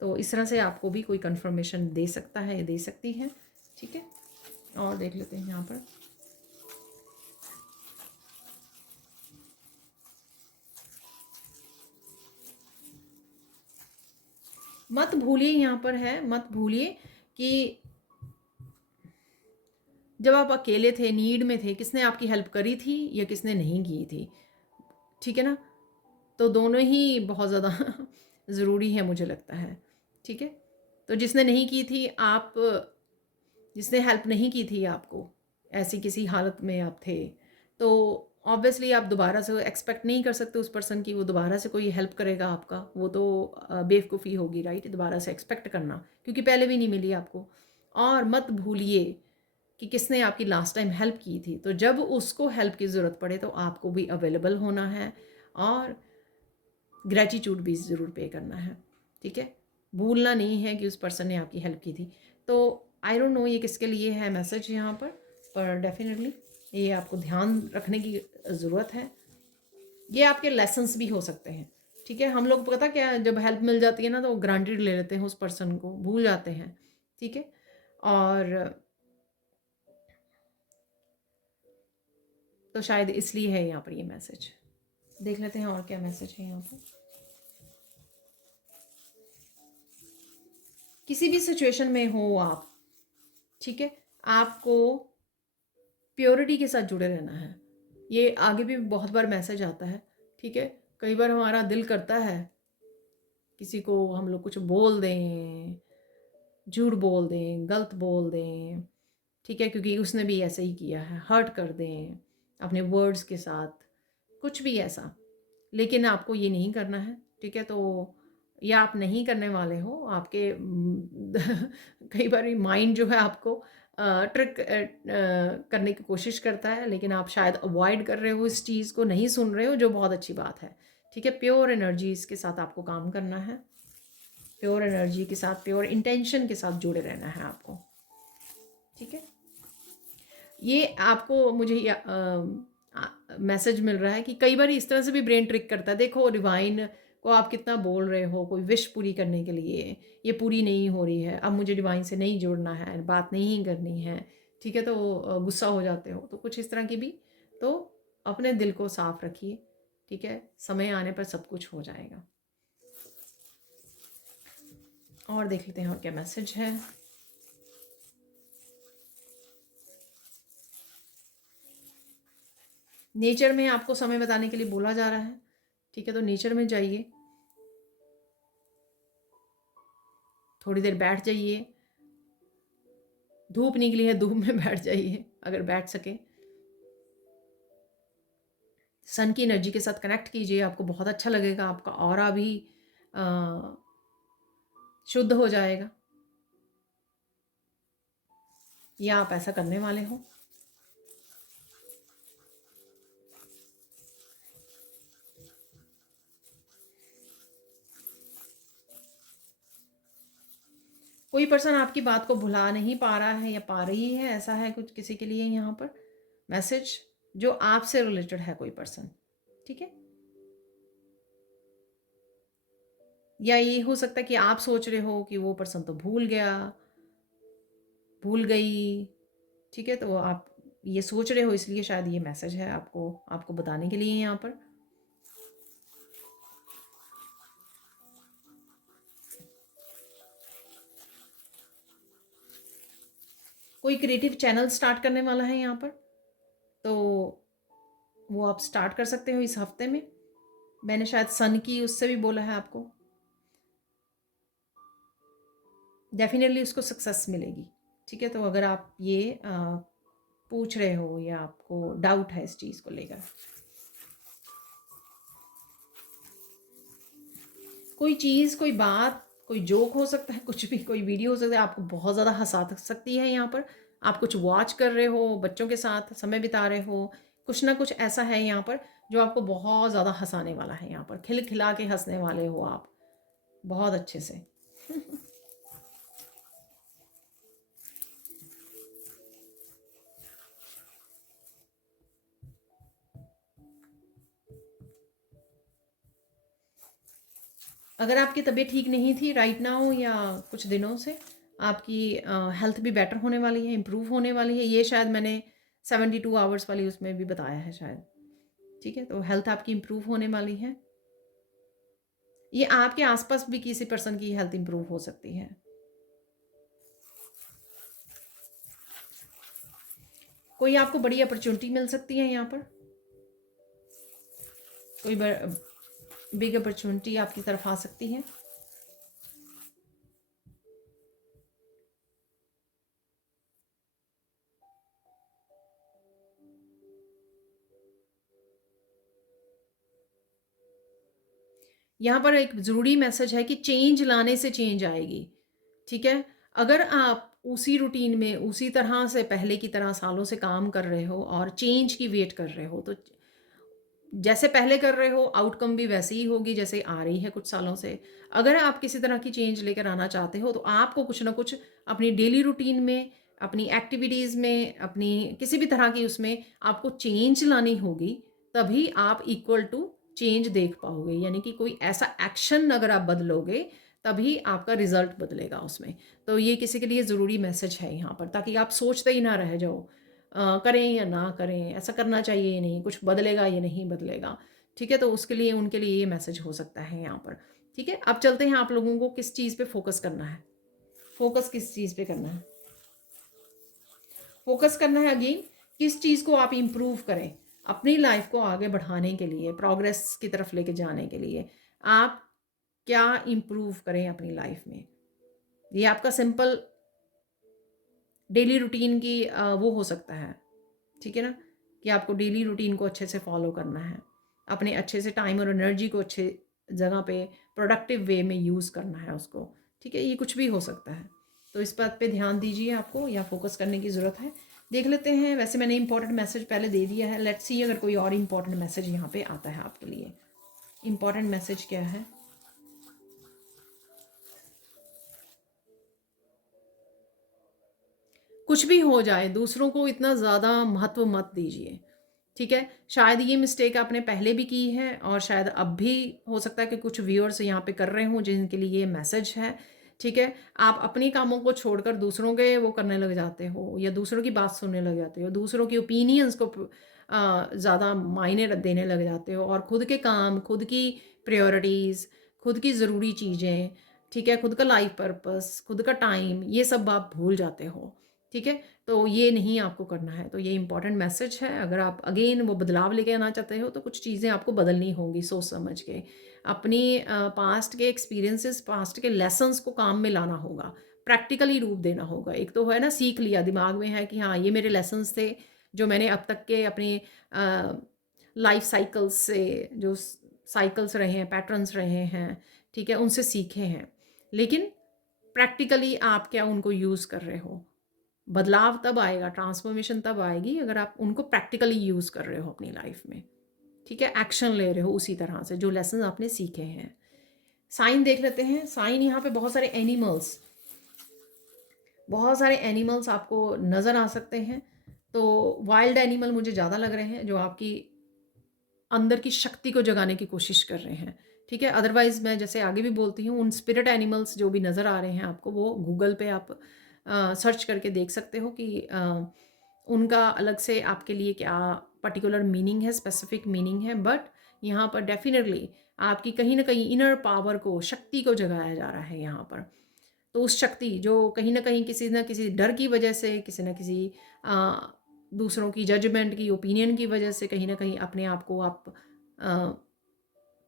तो इस तरह से आपको भी कोई कन्फर्मेशन दे सकता है या दे सकती है, ठीक है? और देख लेते हैं यहाँ पर। मत भूलिए, यहाँ पर है, मत भूलिए कि जब आप अकेले थे, नीड में थे, किसने आपकी हेल्प करी थी या किसने नहीं की थी, ठीक है ना? तो दोनों ही बहुत ज़्यादा ज़रूरी है मुझे लगता है, ठीक है? तो जिसने नहीं की थी, आप जिसने हेल्प नहीं की थी आपको, ऐसी किसी हालत में आप थे, तो ऑब्वियसली आप दोबारा से एक्सपेक्ट नहीं कर सकते उस पर्सन की वो दोबारा से कोई हेल्प करेगा आपका, वो तो बेवकूफ़ी होगी, राइट? दोबारा से एक्सपेक्ट करना, क्योंकि पहले भी नहीं मिली आपको। और मत भूलिए कि किसने आपकी लास्ट टाइम हेल्प की थी, तो जब उसको हेल्प की ज़रूरत पड़े तो आपको भी अवेलेबल होना है और ग्रैटिट्यूड भी ज़रूर पे करना है, ठीक है। भूलना नहीं है कि उस पर्सन ने आपकी हेल्प की थी। तो आई डोंट नो ये किसके लिए है मैसेज यहाँ पर डेफिनेटली ये आपको ध्यान रखने की ज़रूरत है। ये आपके लेसन्स भी हो सकते हैं, ठीक है। हम लोग पता क्या है, जब हेल्प मिल जाती है ना तो ग्रांटेड ले लेते हैं, उस पर्सन को भूल जाते हैं, ठीक है। और तो शायद इसलिए है यहाँ पर ये मैसेज। देख लेते हैं और क्या मैसेज है यहाँ पर। किसी भी सिचुएशन में हो आप, ठीक है, आपको प्योरिटी के साथ जुड़े रहना है। ये आगे भी बहुत बार मैसेज आता है, ठीक है। कई बार हमारा दिल करता है किसी को हम लोग कुछ बोल दें, झूठ बोल दें, गलत बोल दें, ठीक है, क्योंकि उसने भी ऐसे ही किया है, हर्ट कर दें अपने वर्ड्स के साथ, कुछ भी ऐसा। लेकिन आपको ये नहीं करना है, ठीक है। तो या आप नहीं करने वाले हो, आपके कई बार माइंड जो है आपको ट्रिक करने की कोशिश करता है, लेकिन आप शायद अवॉइड कर रहे हो, इस चीज़ को नहीं सुन रहे हो, जो बहुत अच्छी बात है, ठीक है। प्योर एनर्जीज के साथ आपको काम करना है, प्योर एनर्जी के साथ, प्योर इंटेंशन के साथ जुड़े रहना है आपको, ठीक है। ये आपको मुझे मैसेज मिल रहा है कि कई बार इस तरह से भी ब्रेन ट्रिक करता है। देखो डिवाइन को आप कितना बोल रहे हो कोई विश पूरी करने के लिए, ये पूरी नहीं हो रही है, अब मुझे डिवाइन से नहीं जुड़ना है, बात नहीं करनी है, ठीक है। तो गुस्सा हो जाते हो, तो कुछ इस तरह की भी। तो अपने दिल को साफ रखिए, ठीक है, समय आने पर सब कुछ हो जाएगा। और देख लेते हैं और क्या मैसेज है। नेचर में आपको समय बताने के लिए बोला जा रहा है, ठीक है। तो नेचर में जाइए, थोड़ी देर बैठ जाइए, धूप निकली है धूप में बैठ जाइए अगर बैठ सके। सन की एनर्जी के साथ कनेक्ट कीजिए, आपको बहुत अच्छा लगेगा, आपका ऑरा भी शुद्ध हो जाएगा, या आप ऐसा करने वाले हो। कोई पर्सन आपकी बात को भुला नहीं पा रहा है या पा रही है, ऐसा है कुछ किसी के लिए यहाँ पर मैसेज, जो आपसे रिलेटेड है कोई पर्सन, ठीक है। या ये हो सकता है कि आप सोच रहे हो कि वो पर्सन तो भूल गया, भूल गई, ठीक है। तो आप ये सोच रहे हो, इसलिए शायद ये मैसेज है आपको आपको बताने के लिए यहाँ पर। कोई क्रिएटिव चैनल स्टार्ट करने वाला है यहाँ पर, तो वो आप स्टार्ट कर सकते हो इस हफ्ते में। मैंने शायद सन की उससे भी बोला है आपको, डेफिनेटली उसको सक्सेस मिलेगी, ठीक है। तो अगर आप ये पूछ रहे हो या आपको डाउट है इस चीज़ को लेकर, कोई चीज़, कोई बात, कोई जोक हो सकता है, कुछ भी, कोई वीडियो हो सकता है, आपको बहुत ज़्यादा हंसा सकती है यहाँ पर। आप कुछ वॉच कर रहे हो, बच्चों के साथ समय बिता रहे हो, कुछ ना कुछ ऐसा है यहाँ पर जो आपको बहुत ज़्यादा हंसाने वाला है। यहाँ पर खिल खिला के हंसने वाले हो आप बहुत अच्छे से। अगर आपकी तबीयत ठीक नहीं थी राइट नाउ या कुछ दिनों से, आपकी हेल्थ भी बेटर होने वाली है, इम्प्रूव होने वाली है। ये शायद मैंने 72 आवर्स वाली उसमें भी बताया है शायद, ठीक है। तो हेल्थ आपकी इम्प्रूव होने वाली है। ये आपके आसपास भी किसी पर्सन की हेल्थ इम्प्रूव हो सकती है। कोई आपको बड़ी अपॉर्चुनिटी मिल सकती है यहाँ पर, कोई बिग अपॉर्चुनिटी आपकी तरफ आ सकती है। यहाँ पर एक ज़रूरी मैसेज है कि चेंज लाने से चेंज आएगी, ठीक है। अगर आप उसी रूटीन में उसी तरह से पहले की तरह सालों से काम कर रहे हो और चेंज की वेट कर रहे हो, तो जैसे पहले कर रहे हो आउटकम भी वैसे ही होगी जैसे आ रही है कुछ सालों से। अगर आप किसी तरह की चेंज लेकर आना चाहते हो तो आपको कुछ ना कुछ अपनी डेली रूटीन में, अपनी एक्टिविटीज़ में, अपनी किसी भी तरह की उसमें आपको चेंज लानी होगी, तभी आप इक्वल टू चेंज देख पाओगे। यानी कि कोई ऐसा एक्शन अगर आप बदलोगे तभी आपका रिजल्ट बदलेगा उसमें। तो ये किसी के लिए ज़रूरी मैसेज है यहाँ पर, ताकि आप सोचते ही ना रह जाओ करें या ना करें, ऐसा करना चाहिए या नहीं, कुछ बदलेगा या नहीं बदलेगा। ठीक है, तो उसके लिए उनके लिए ये मैसेज हो सकता है यहाँ पर। ठीक है, अब चलते हैं आप लोगों को किस चीज़ पे फोकस करना है। फोकस किस चीज़ पे करना है? फोकस करना है अगेन किस चीज़ को आप इम्प्रूव करें अपनी लाइफ को आगे बढ़ाने के लिए, प्रोग्रेस की तरफ लेके जाने के लिए आप क्या इम्प्रूव करें अपनी लाइफ में। ये आपका सिंपल डेली रूटीन की वो हो सकता है, ठीक है ना, कि आपको डेली रूटीन को अच्छे से फॉलो करना है, अपने अच्छे से टाइम और एनर्जी को अच्छे जगह पे प्रोडक्टिव वे में यूज़ करना है उसको। ठीक है, ये कुछ भी हो सकता है, तो इस बात पे ध्यान दीजिए, आपको या फोकस करने की ज़रूरत है। देख लेते हैं, वैसे मैंने इंपॉर्टेंट मैसेज पहले दे दिया है, लेट्स सी अगर कोई और इंपॉर्टेंट मैसेज यहाँ पे आता है आपके लिए। इंपॉर्टेंट मैसेज क्या है? कुछ भी हो जाए दूसरों को इतना ज़्यादा महत्व मत दीजिए। ठीक है, शायद ये मिस्टेक आपने पहले भी की है और शायद अब भी हो सकता है कि कुछ व्यूअर्स यहाँ पे कर रहे हों जिनके लिए ये मैसेज है। ठीक है, आप अपने कामों को छोड़कर दूसरों के वो करने लग जाते हो या दूसरों की बात सुनने लग जाते हो, दूसरों की ओपिनियंस को ज़्यादा मायने देने लग जाते हो और खुद के काम, खुद की प्रायोरिटीज़, खुद की ज़रूरी चीज़ें, ठीक है, खुद का लाइफ पर्पस, खुद का टाइम, ये सब आप भूल जाते हो। ठीक है, तो ये नहीं आपको करना है। तो ये इंपॉर्टेंट मैसेज है, अगर आप अगेन वो बदलाव लेके आना चाहते हो तो कुछ चीज़ें आपको बदलनी होंगी सोच समझ के। अपनी पास्ट के एक्सपीरियंसेस, पास्ट के लेसन्स को काम में लाना होगा, प्रैक्टिकली रूप देना होगा। एक तो है ना, सीख लिया, दिमाग में है कि हाँ ये मेरे लेसन्स थे जो मैंने अब तक के अपने लाइफ साइकिल्स से जो साइकिल्स रहे हैं, पैटर्न्स रहे हैं, ठीक है, उनसे सीखे हैं। लेकिन प्रैक्टिकली आप क्या उनको यूज़ कर रहे हो? बदलाव तब आएगा, ट्रांसफॉर्मेशन तब आएगी अगर आप उनको प्रैक्टिकली यूज़ कर रहे हो अपनी लाइफ में। ठीक है, एक्शन ले रहे हो उसी तरह से जो लेसन आपने सीखे हैं। साइन देख लेते हैं। साइन यहाँ पे बहुत सारे एनिमल्स आपको नज़र आ सकते हैं। तो वाइल्ड एनिमल मुझे ज़्यादा लग रहे हैं जो आपकी अंदर की शक्ति को जगाने की कोशिश कर रहे हैं। ठीक है, अदरवाइज़ मैं जैसे आगे भी बोलती हूँ, उन स्पिरिट एनिमल्स जो भी नज़र आ रहे हैं आपको, वो गूगल पे आप सर्च करके देख सकते हो कि उनका अलग से आपके लिए क्या पर्टिकुलर मीनिंग है, स्पेसिफिक मीनिंग है। बट यहाँ पर डेफिनेटली आपकी कहीं ना कहीं इनर पावर को, शक्ति को जगाया जा रहा है यहाँ पर। तो उस शक्ति जो कहीं किसी ना किसी डर की वजह से, किसी न किसी दूसरों की जजमेंट की, ओपिनियन की वजह से कहीं ना कहीं अपने आप को आप अ,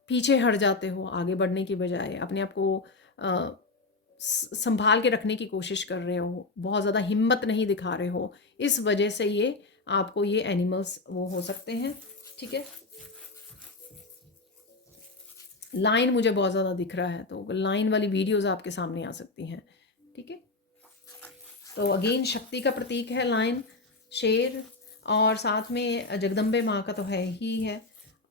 पीछे हट जाते हो, आगे बढ़ने की बजाय अपने आप को संभाल के रखने की कोशिश कर रहे हो, बहुत ज़्यादा हिम्मत नहीं दिखा रहे हो, इस वजह से ये आपको ये एनिमल्स वो हो सकते हैं। ठीक है, लाइन मुझे बहुत ज़्यादा दिख रहा है, तो लाइन वाली वीडियोस आपके सामने आ सकती हैं। ठीक है, तो अगेन शक्ति का प्रतीक है लाइन, शेर, और साथ में जगदम्बे माँ का तो है ही है,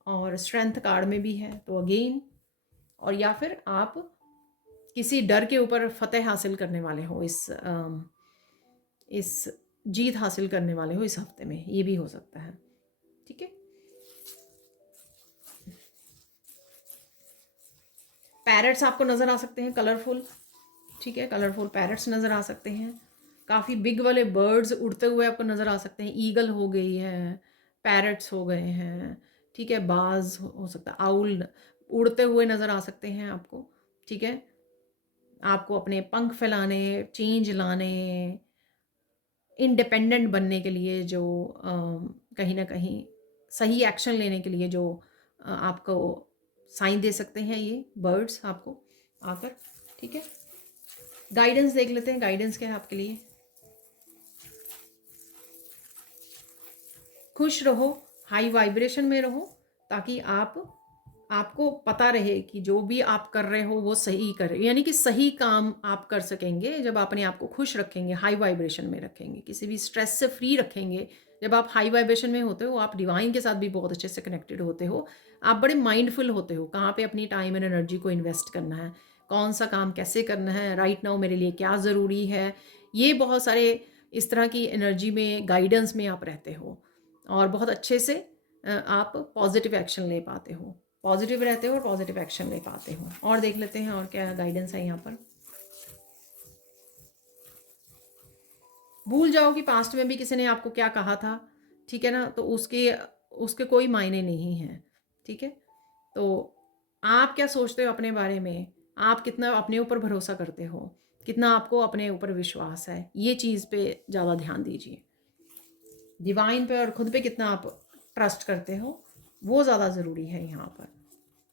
और स्ट्रेंथ कार्ड में भी है। तो अगेन, और या फिर आप किसी डर के ऊपर फतेह हासिल करने वाले हो, इस जीत हासिल करने वाले हो इस हफ्ते में, ये भी हो सकता है। ठीक है, पैरट्स आपको नज़र आ सकते हैं, कलरफुल। ठीक है, कलरफुल पैरट्स नज़र आ सकते हैं, काफ़ी बिग वाले बर्ड्स उड़ते हुए आपको नज़र आ सकते हैं। ईगल हो गई है, पैरट्स हो गए हैं, ठीक है, बाज हो सकता है, आउल उड़ते हुए नज़र आ सकते हैं आपको। ठीक है, आपको अपने पंख फैलाने, चेंज लाने, इंडिपेंडेंट बनने के लिए जो कहीं ना कहीं सही एक्शन लेने के लिए जो आपको साइन दे सकते हैं ये बर्ड्स आपको आकर। ठीक है, गाइडेंस देख लेते हैं, गाइडेंस क्या है आपके लिए। खुश रहो, हाई वाइब्रेशन में रहो, ताकि आप आपको पता रहे कि जो भी आप कर रहे हो वो सही कर रहे हो, यानी कि सही काम आप कर सकेंगे जब आप अपने आप को खुश रखेंगे, हाई वाइब्रेशन में रखेंगे, किसी भी स्ट्रेस से फ्री रखेंगे। जब आप हाई वाइब्रेशन में होते हो आप डिवाइन के साथ भी बहुत अच्छे से कनेक्टेड होते हो, आप बड़े माइंडफुल होते हो कहाँ पे अपनी टाइम एंड एनर्जी को इन्वेस्ट करना है, कौन सा काम कैसे करना है, राइट नाउ मेरे लिए क्या ज़रूरी है। ये बहुत सारे इस तरह की एनर्जी में, गाइडेंस में आप रहते हो और बहुत अच्छे से आप पॉजिटिव एक्शन ले पाते हो, पॉजिटिव रहते हो और पॉजिटिव एक्शन ले पाते हो। और देख लेते हैं और क्या गाइडेंस है यहाँ पर। भूल जाओ कि पास्ट में भी किसी ने आपको क्या कहा था, ठीक है ना, तो उसके उसके कोई मायने नहीं हैं, ठीक है। तो आप क्या सोचते हो अपने बारे में, आप कितना अपने ऊपर भरोसा करते हो, कितना आपको अपने ऊपर विश्वास है, ये चीज़ पे ज़्यादा ध्यान दीजिए। डिवाइन पे और खुद पे कितना आप ट्रस्ट करते हो, वो ज़्यादा ज़रूरी है यहाँ पर।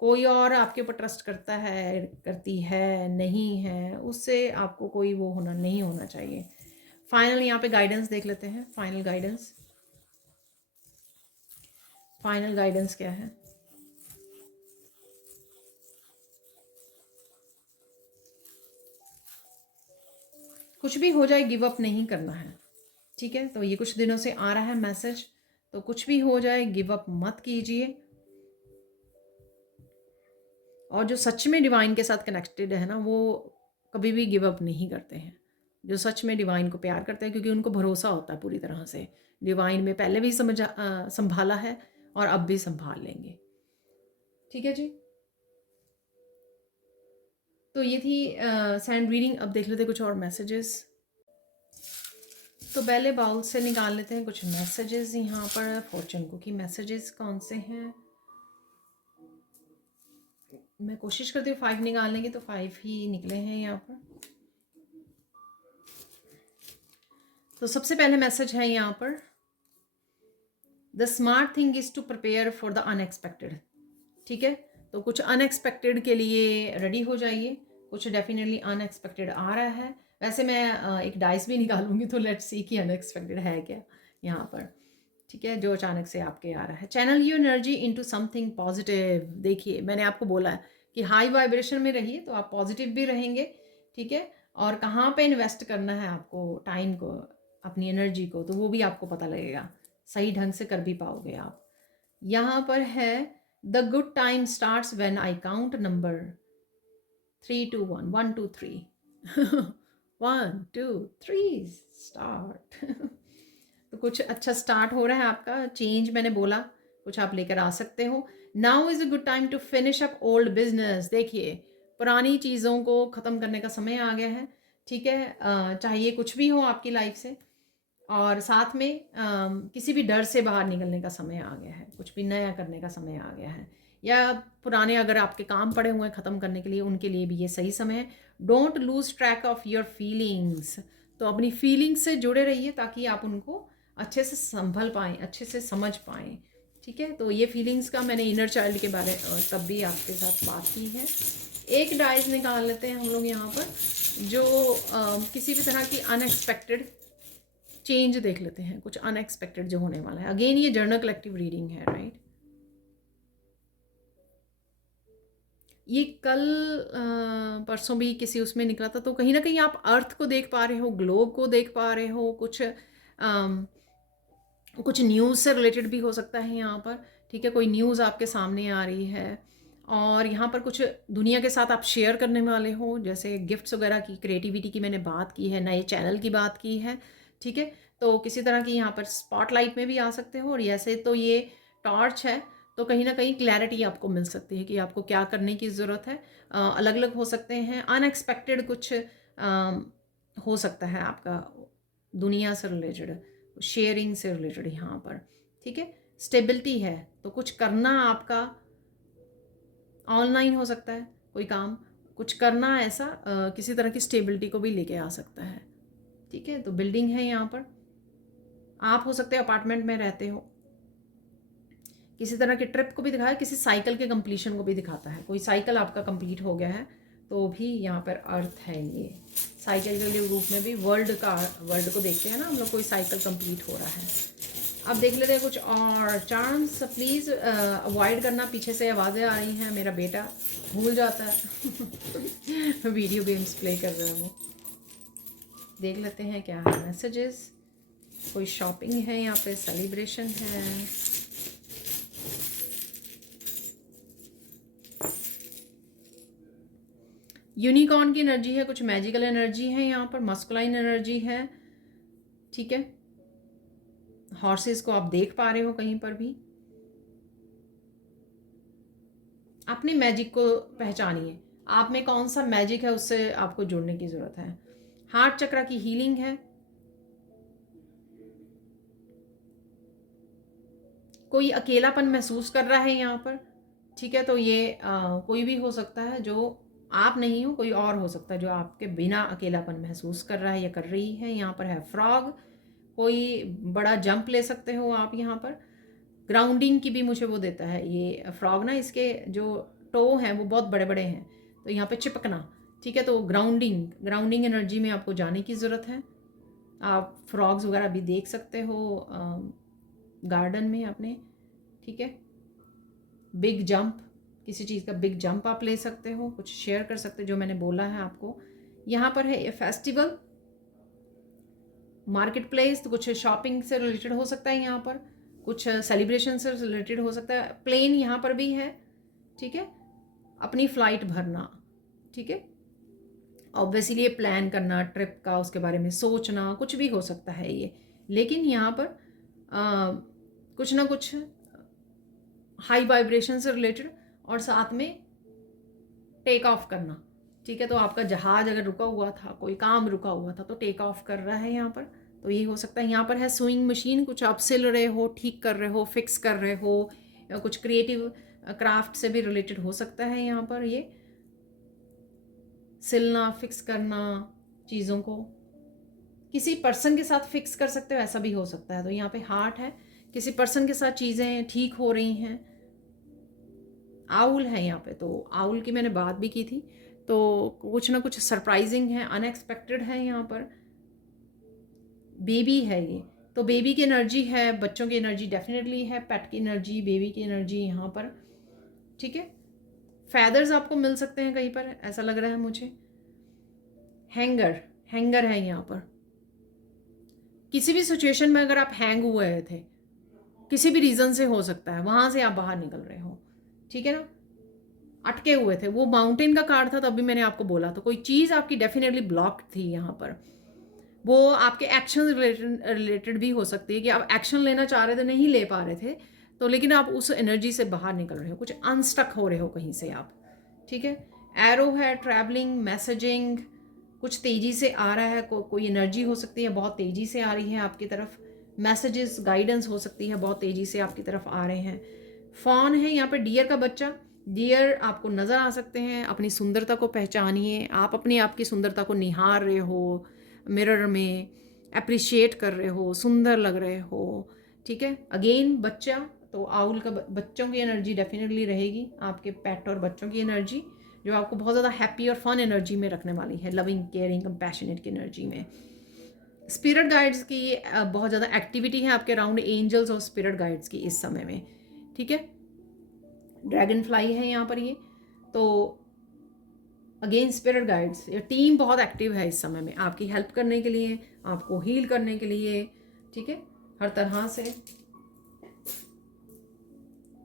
कोई और आपके ऊपर ट्रस्ट करता है, करती है, नहीं है, उससे आपको कोई वो होना नहीं होना चाहिए। फाइनल यहाँ पे गाइडेंस देख लेते हैं। फाइनल गाइडेंस, फाइनल गाइडेंस क्या है? कुछ भी हो जाए गिव अप नहीं करना है, ठीक है। तो ये कुछ दिनों से आ रहा है मैसेज, तो कुछ भी हो जाए गिव अप मत कीजिए। और जो सच में डिवाइन के साथ कनेक्टेड है ना, वो कभी भी गिव अप नहीं करते हैं। जो सच में डिवाइन को प्यार करते हैं, क्योंकि उनको भरोसा होता है पूरी तरह से डिवाइन में, पहले भी संभाला है और अब भी संभाल लेंगे, ठीक है जी। तो ये थी सैंड रीडिंग। अब देख लेते हैं कुछ और मैसेजेस। तो पहले बाउल से निकाल लेते हैं कुछ मैसेजेस यहाँ पर। फॉर्चून कुकी मैसेजेस कौन से हैं? मैं कोशिश करती हूँ 5 निकालने की, तो 5 ही निकले हैं यहाँ पर। तो सबसे पहले मैसेज है यहाँ पर, the smart thing is to prepare for the unexpected, ठीक है। तो कुछ अनएक्सपेक्टेड के लिए रेडी हो जाइए, कुछ डेफिनेटली अनएक्सपेक्टेड आ रहा है। वैसे मैं एक डाइस भी निकालूंगी, तो लेट्स सी कि अनएक्सपेक्टेड है क्या यहाँ पर, ठीक है, जो अचानक से आपके आ रहा है। Channel your energy into something positive. देखिए मैंने आपको बोला है कि हाई वाइब्रेशन में रहिए तो आप पॉजिटिव भी रहेंगे, ठीक है। और कहाँ पे इन्वेस्ट करना है आपको टाइम को, अपनी एनर्जी को, तो वो भी आपको पता लगेगा, सही ढंग से कर भी पाओगे आप। यहाँ पर है the good time starts when I count number 3 2 1 1 2 3 1 2 3 start. तो कुछ अच्छा स्टार्ट हो रहा है आपका, चेंज मैंने बोला, कुछ आप लेकर आ सकते हो। Now is a good time to finish up old business. देखिए पुरानी चीज़ों को ख़त्म करने का समय आ गया है, ठीक है। चाहे कुछ भी हो आपकी लाइफ से, और साथ में किसी भी डर से बाहर निकलने का समय आ गया है, कुछ भी नया करने का समय आ गया है, या पुराने अगर आपके काम पड़े हुए हैं ख़त्म करने के लिए, उनके लिए भी ये सही समय है। Don't lose track of your feelings. तो अपनी फीलिंग्स से जुड़े रहिए ताकि आप उनको अच्छे से संभल पाएँ, अच्छे से समझ पाएँ, ठीक है। तो ये फीलिंग्स का मैंने इनर चाइल्ड के बारे तब भी आपके साथ बात की है। एक डाइस निकाल लेते हैं हम लोग यहाँ पर, जो किसी भी तरह की अनएक्सपेक्टेड चेंज देख लेते हैं, कुछ अनएक्सपेक्टेड जो होने वाला है। अगेन ये जर्नल कलेक्टिव रीडिंग है, राइट। ये कल परसों भी किसी उसमें निकला था, तो कहीं ना कहीं आप अर्थ को देख पा रहे हो, ग्लोब को देख पा रहे हो, कुछ न्यूज़ से रिलेटेड भी हो सकता है यहाँ पर, ठीक है। कोई न्यूज़ आपके सामने आ रही है और यहाँ पर कुछ दुनिया के साथ आप शेयर करने वाले हो, जैसे गिफ्ट्स वगैरह की, क्रिएटिविटी की मैंने बात की है, नए चैनल की बात की है, ठीक है। तो किसी तरह की यहाँ पर स्पॉटलाइट में भी आ सकते हो। और ऐसे तो ये टॉर्च है, तो कहीं ना कहीं क्लैरिटी आपको मिल सकती है कि आपको क्या करने की ज़रूरत है। अलग अलग हो सकते हैं, अनएक्सपेक्टेड कुछ हो सकता है आपका दुनिया से रिलेटेड, शेयरिंग से रिलेटेड यहाँ पर, ठीक है। स्टेबिलिटी है, तो कुछ करना आपका ऑनलाइन हो सकता है, कोई काम कुछ करना ऐसा किसी तरह की स्टेबिलिटी को भी लेके आ सकता है, ठीक है। तो बिल्डिंग है यहाँ पर, आप हो सकते हैं अपार्टमेंट में रहते हो, किसी तरह के ट्रिप को भी दिखाया, किसी साइकिल के कंप्लीशन को भी दिखाता है, कोई साइकिल आपका कंप्लीट हो गया है, तो भी यहाँ पर अर्थ है। ये साइकिल के रूप में भी वर्ल्ड को देखते हैं ना हम लोग, कोई साइकिल कंप्लीट हो रहा है। अब देख लेते हैं कुछ और चार्म्स। प्लीज़ अवॉइड करना, पीछे से आवाज़ें आ रही हैं, मेरा बेटा भूल जाता है वीडियो गेम्स प्ले कर रहा है वो। देख लेते हैं क्या है मैसेजेस। कोई शॉपिंग है यहाँ पे, सेलिब्रेशन है। यूनिकॉर्न की एनर्जी है, कुछ मैजिकल एनर्जी है यहाँ पर, मस्कुलाइन एनर्जी है, ठीक है। हॉर्सेस को आप देख पा रहे हो कहीं पर भी। अपने मैजिक को पहचानिए, आप में कौन सा मैजिक है, उससे आपको जुड़ने की ज़रूरत है। हार्ट चक्र की हीलिंग है। कोई अकेलापन महसूस कर रहा है यहाँ पर, ठीक है। तो ये कोई भी हो सकता है, जो आप नहीं हो, कोई और हो सकता है जो आपके बिना अकेलापन महसूस कर रहा है या कर रही है। यहाँ पर है फ्रॉग, कोई बड़ा जंप ले सकते हो आप यहाँ पर। ग्राउंडिंग की भी मुझे वो देता है ये फ्रॉग ना, इसके जो टो हैं वो बहुत बड़े बड़े हैं, तो यहाँ पे चिपकना, ठीक है। तो ग्राउंडिंग एनर्जी में आपको जाने की ज़रूरत है। आप फ्रॉग्स वगैरह भी देख सकते हो गार्डन में अपने, ठीक है। बिग जंप, किसी चीज़ का बिग जंप आप ले सकते हो, कुछ शेयर कर सकते हो जो मैंने बोला है आपको। यहाँ पर है ये फेस्टिवल, मार्केट प्लेस, तो कुछ शॉपिंग से रिलेटेड हो सकता है यहाँ पर, कुछ सेलिब्रेशन से रिलेटेड हो सकता है। प्लेन यहाँ पर भी है, ठीक है। अपनी फ्लाइट भरना, ठीक है। ऑब्वियसली ये प्लान करना ट्रिप का, उसके बारे में सोचना, कुछ भी हो सकता है ये। लेकिन यहाँ पर कुछ ना कुछ हाई वाइब्रेशन से रिलेटेड, और साथ में टेक ऑफ करना, ठीक है। तो आपका जहाज अगर रुका हुआ था, कोई काम रुका हुआ था, तो टेक ऑफ कर रहा है यहाँ पर, तो ये हो सकता है। यहाँ पर है स्विंग मशीन, कुछ आप सिल रहे हो, ठीक कर रहे हो, फिक्स कर रहे हो, या कुछ क्रिएटिव क्राफ्ट से भी रिलेटेड हो सकता है। यहाँ पर ये सिलना, फिक्स करना चीज़ों को, किसी पर्सन के साथ फिक्स कर सकते हो, ऐसा भी हो सकता है। तो यहाँ पे हार्ट है, किसी पर्सन के साथ चीज़ें ठीक हो रही हैं। आउल है यहाँ पे, तो आउल की मैंने बात भी की थी, तो कुछ ना कुछ सरप्राइजिंग है, अनएक्सपेक्टेड है यहाँ पर। बेबी है ये, तो बेबी की एनर्जी है, बच्चों की एनर्जी डेफिनेटली है, पेट की एनर्जी, बेबी की एनर्जी यहाँ पर, ठीक है। फैदर्स आपको मिल सकते हैं कहीं पर, ऐसा लग रहा है मुझे। हैंगर है यहाँ पर। किसी भी सिचुएशन में अगर आप हैंग हुए थे, किसी भी रीज़न से हो सकता है, वहाँ से आप बाहर निकल रहे हो, ठीक है ना। अटके हुए थे, वो माउंटेन का कार्ड था, तभी मैंने आपको बोला, तो कोई चीज़ आपकी डेफिनेटली ब्लॉक्ड थी यहाँ पर। वो आपके एक्शन रिलेटेड भी हो सकती है कि आप एक्शन लेना चाह रहे थे, नहीं ले पा रहे थे, तो लेकिन आप उस एनर्जी से बाहर निकल रहे हो, कुछ अनस्टक हो रहे हो कहीं से आप, ठीक है। एरो है, ट्रैवलिंग, मैसेजिंग, कुछ तेज़ी से आ रहा है, कोई एनर्जी हो सकती है बहुत तेज़ी से आ रही है आपकी तरफ। मैसेजेस, गाइडेंस हो सकती है बहुत तेज़ी से आपकी तरफ आ रहे हैं। फॉन है यहाँ पर, डियर का बच्चा। डियर आपको नज़र आ सकते हैं, अपनी सुंदरता को पहचानिए। आप अपनी आपकी सुंदरता को निहार रहे हो मिरर में, अप्रिशिएट कर रहे हो, सुंदर लग रहे हो, ठीक है। अगेन बच्चा, तो आउल का बच्चों की एनर्जी डेफिनेटली रहेगी, आपके पेट और बच्चों की एनर्जी, जो आपको बहुत ज़्यादा हैप्पी और फन एनर्जी में रखने वाली है, लविंग, केयरिंग, कंपैशनेट की एनर्जी में। स्पिरिट गाइड्स की बहुत ज़्यादा एक्टिविटी है आपके अराउंड, एंजल्स और स्पिरिट गाइड्स की इस समय में, ठीक है। ड्रैगन फ्लाई है यहाँ पर ये, तो अगेन स्पिरिट गाइड्स, ये टीम बहुत एक्टिव है इस समय में आपकी हेल्प करने के लिए, आपको हील करने के लिए, ठीक है, हर तरह से।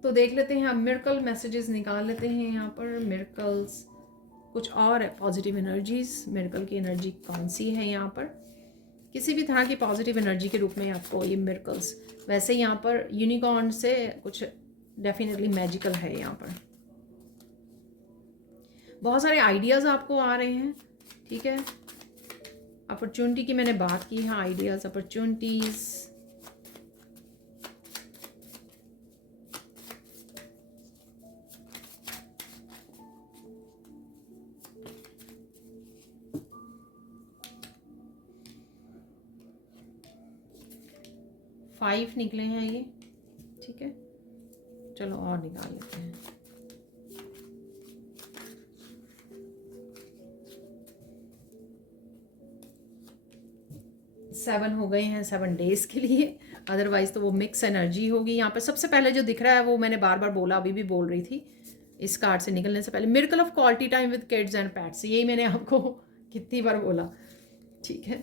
तो देख लेते हैं, हम मिरेकल मैसेजेस निकाल लेते हैं यहाँ पर। मिरेकल्स, कुछ और है पॉजिटिव एनर्जीज, मिरेकल की एनर्जी कौन सी है यहाँ पर, किसी भी तरह की पॉजिटिव एनर्जी के रूप में आपको ये मिरेकल्स। वैसे यहाँ पर यूनिकॉर्न से कुछ डेफिनेटली मैजिकल है यहाँ पर। बहुत सारे आइडियाज़ आपको आ रहे हैं, ठीक है। अपॉर्चुनिटी की मैंने बात की है, आइडियाज़, अपॉर्चुनिटीज़। फाइव निकले हैं ये, ठीक है। चलो और निकाल लेते हैं। सेवन हो गए हैं 7 डेज के लिए, अदरवाइज़ तो वो मिक्स एनर्जी होगी। यहाँ पर सबसे पहले जो दिख रहा है वो मैंने बार बार बोला, अभी भी बोल रही थी इस कार्ड से निकलने से पहले, miracle of quality time with kids and pets, यही मैंने आपको कितनी बार बोला, ठीक है।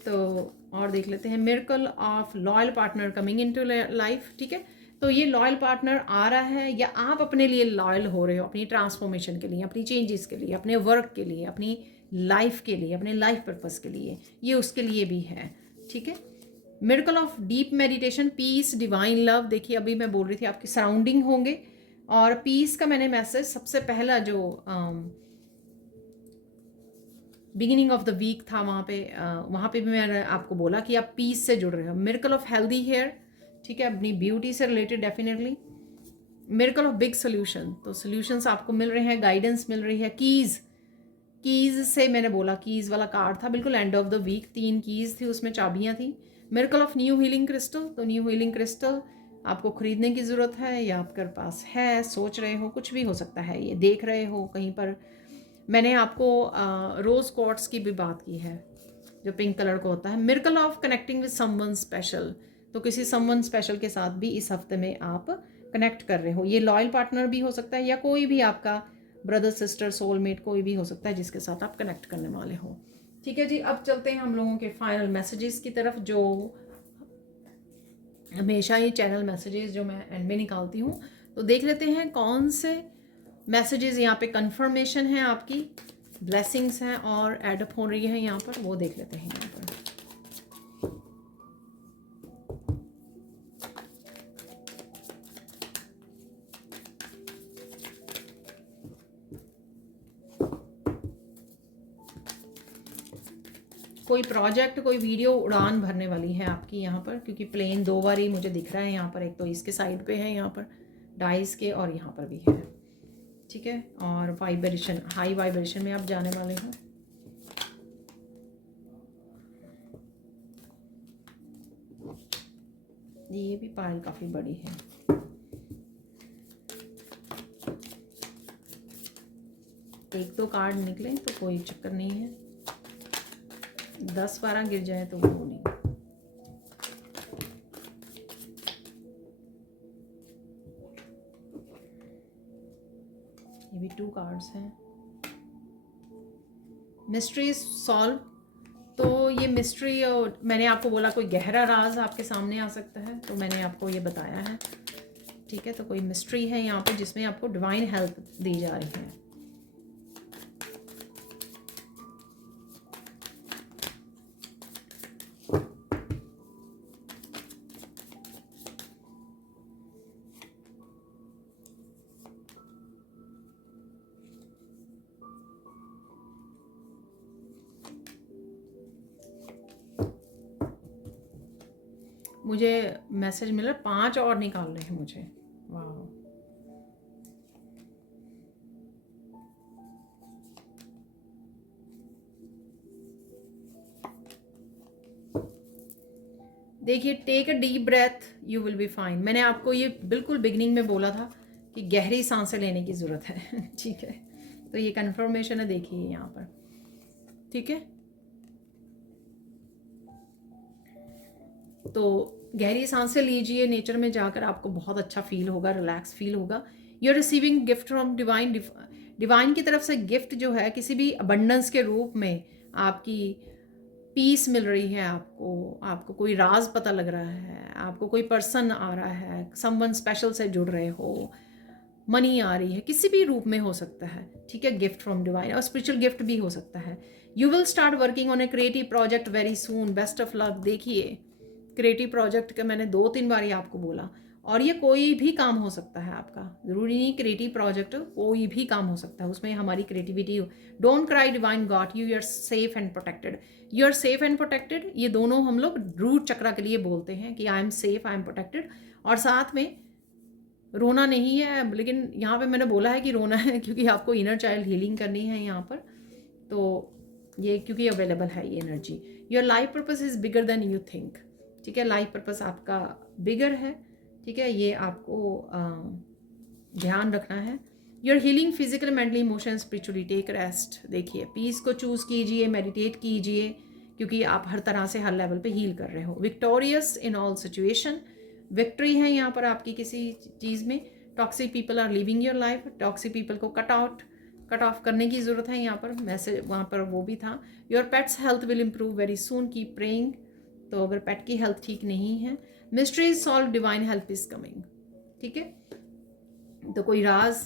तो और देख लेते हैं, miracle of loyal partner coming into life, ठीक है। तो ये लॉयल पार्टनर आ रहा है या आप अपने लिए लॉयल हो रहे हो, अपनी ट्रांसफॉर्मेशन के लिए, अपनी चेंजेस के लिए, अपने वर्क के लिए, अपनी लाइफ के लिए, अपने लाइफ पर्पस के लिए, ये उसके लिए भी है, ठीक है। Miracle of deep meditation, peace, divine love, देखिए अभी मैं बोल रही थी आपकी सराउंडिंग होंगे, और पीस का मैंने मैसेज सबसे पहला जो बिगिनिंग ऑफ द वीक था वहाँ पे भी मैंने आपको बोला कि आप पीस से जुड़ रहे हो। मिरेकल ऑफ हेल्दी हेयर, ठीक है, अपनी ब्यूटी से related definitely. Miracle of big solution, तो सोल्यूशंस आपको मिल रहे हैं, गाइडेंस मिल रही है। कीज़ से मैंने बोला, कीज़ वाला कार्ड था बिल्कुल end of the week, 3 keys थी उसमें, चाबियाँ थी। Miracle of new healing crystal, तो न्यू हीलिंग क्रिस्टल आपको ख़रीदने की ज़रूरत है या आपके पास है, सोच रहे हो, कुछ भी हो सकता है, ये देख रहे हो कहीं पर। मैंने आपको रोज़ क्वार्ट्स की भी बात की है जो पिंक कलर का होता है। Miracle of connecting with someone special, तो किसी समवन स्पेशल के साथ भी इस हफ्ते में आप कनेक्ट कर रहे हो। ये लॉयल पार्टनर भी हो सकता है या कोई भी आपका ब्रदर सिस्टर सोलमेट कोई भी हो सकता है जिसके साथ आप कनेक्ट करने वाले हो, ठीक है जी। अब चलते हैं हम लोगों के फाइनल मैसेजेस की तरफ, जो हमेशा ही चैनल मैसेजेस जो मैं एंड में निकालती हूँ। तो देख लेते हैं कौन से मैसेजेस यहाँ पे कंफर्मेशन है, आपकी ब्लेसिंग्स हैं और एडअप हो रही है यहाँ पर, वो देख लेते हैं यहाँ पर। कोई प्रोजेक्ट, कोई वीडियो उड़ान भरने वाली है आपकी यहाँ पर, क्योंकि प्लेन 2 बार ही मुझे दिख रहा है यहाँ पर, एक तो इसके साइड पे है यहाँ पर डाइस के, और यहाँ पर भी है, ठीक है। और वाइब्रेशन, हाई वाइब्रेशन में आप जाने वाले हो। ये भी पायल काफ़ी बड़ी है। एक दो कार्ड निकले तो कोई चक्कर नहीं है, 10-12 गिर जाए तो वो नहीं। ये भी 2 कार्ड्स हैं। मिस्ट्री सॉल्व, तो ये मिस्ट्री, और मैंने आपको बोला कोई गहरा राज आपके सामने आ सकता है, तो मैंने आपको ये बताया है, ठीक है। तो कोई मिस्ट्री है यहाँ पे जिसमें आपको डिवाइन हेल्प दी जा रही है। मुझे मैसेज मिला 5 और निकाल रहे हैं मुझे, वाह। देखिए, take a deep breath, you will be fine. मैंने आपको ये बिल्कुल बिगनिंग में बोला था कि गहरी सांसें लेने की ज़रूरत है ठीक है। तो ये कन्फर्मेशन है, देखिए यहाँ पर, ठीक है। तो गहरी सांसें लीजिए, नेचर में जाकर आपको बहुत अच्छा फील होगा, रिलैक्स फील होगा। You are receiving gift from divine, divine की तरफ से गिफ्ट जो है किसी भी अबंडेंस के रूप में, आपकी पीस मिल रही है आपको कोई राज पता लग रहा है, आपको कोई पर्सन आ रहा है, समवन स्पेशल से जुड़ रहे हो, मनी आ रही है, किसी भी रूप में हो सकता है, ठीक है। गिफ्ट फ्रॉम डिवाइन, और स्पिरिचुअल गिफ्ट भी हो सकता है। You will start working on a creative project very soon, best of luck. देखिए, क्रिएटिव प्रोजेक्ट का मैंने 2-3 बार ही आपको बोला, और ये कोई भी काम हो सकता है आपका, ज़रूरी नहीं क्रिएटिव प्रोजेक्ट, कोई भी काम हो सकता है, उसमें हमारी क्रिएटिविटी हो। Don't cry, divine got you, you are safe and protected, you are safe and protected. ये दोनों हम लोग रूट चक्रा के लिए बोलते हैं कि I am safe, I am protected. और साथ में रोना नहीं है, लेकिन यहाँ पे मैंने बोला है कि रोना है क्योंकि आपको इनर चाइल्ड हीलिंग करनी है यहाँ पर, तो ये क्योंकि अवेलेबल है ये energy. Your life purpose is bigger than you think, ठीक है। लाइफ पर्पस आपका बिगर है, ठीक है, ये आपको ध्यान रखना है। Your healing physical, mentally, emotion, spiritually, take rest. देखिए, पीस को चूज़ कीजिए, मेडिटेट कीजिए, क्योंकि आप हर तरह से हर लेवल पे हील कर रहे हो। Victorious in all situation, victory है यहाँ पर आपकी किसी चीज़ में। Toxic people are living your life, toxic people को कट ऑफ करने की ज़रूरत है यहाँ पर। मैसेज वहाँ पर वो भी था। Your pets health will improve very soon, keep praying. तो अगर पेट की हेल्थ ठीक नहीं है, mystery is solve, divine help is coming. ठीक है, तो कोई राज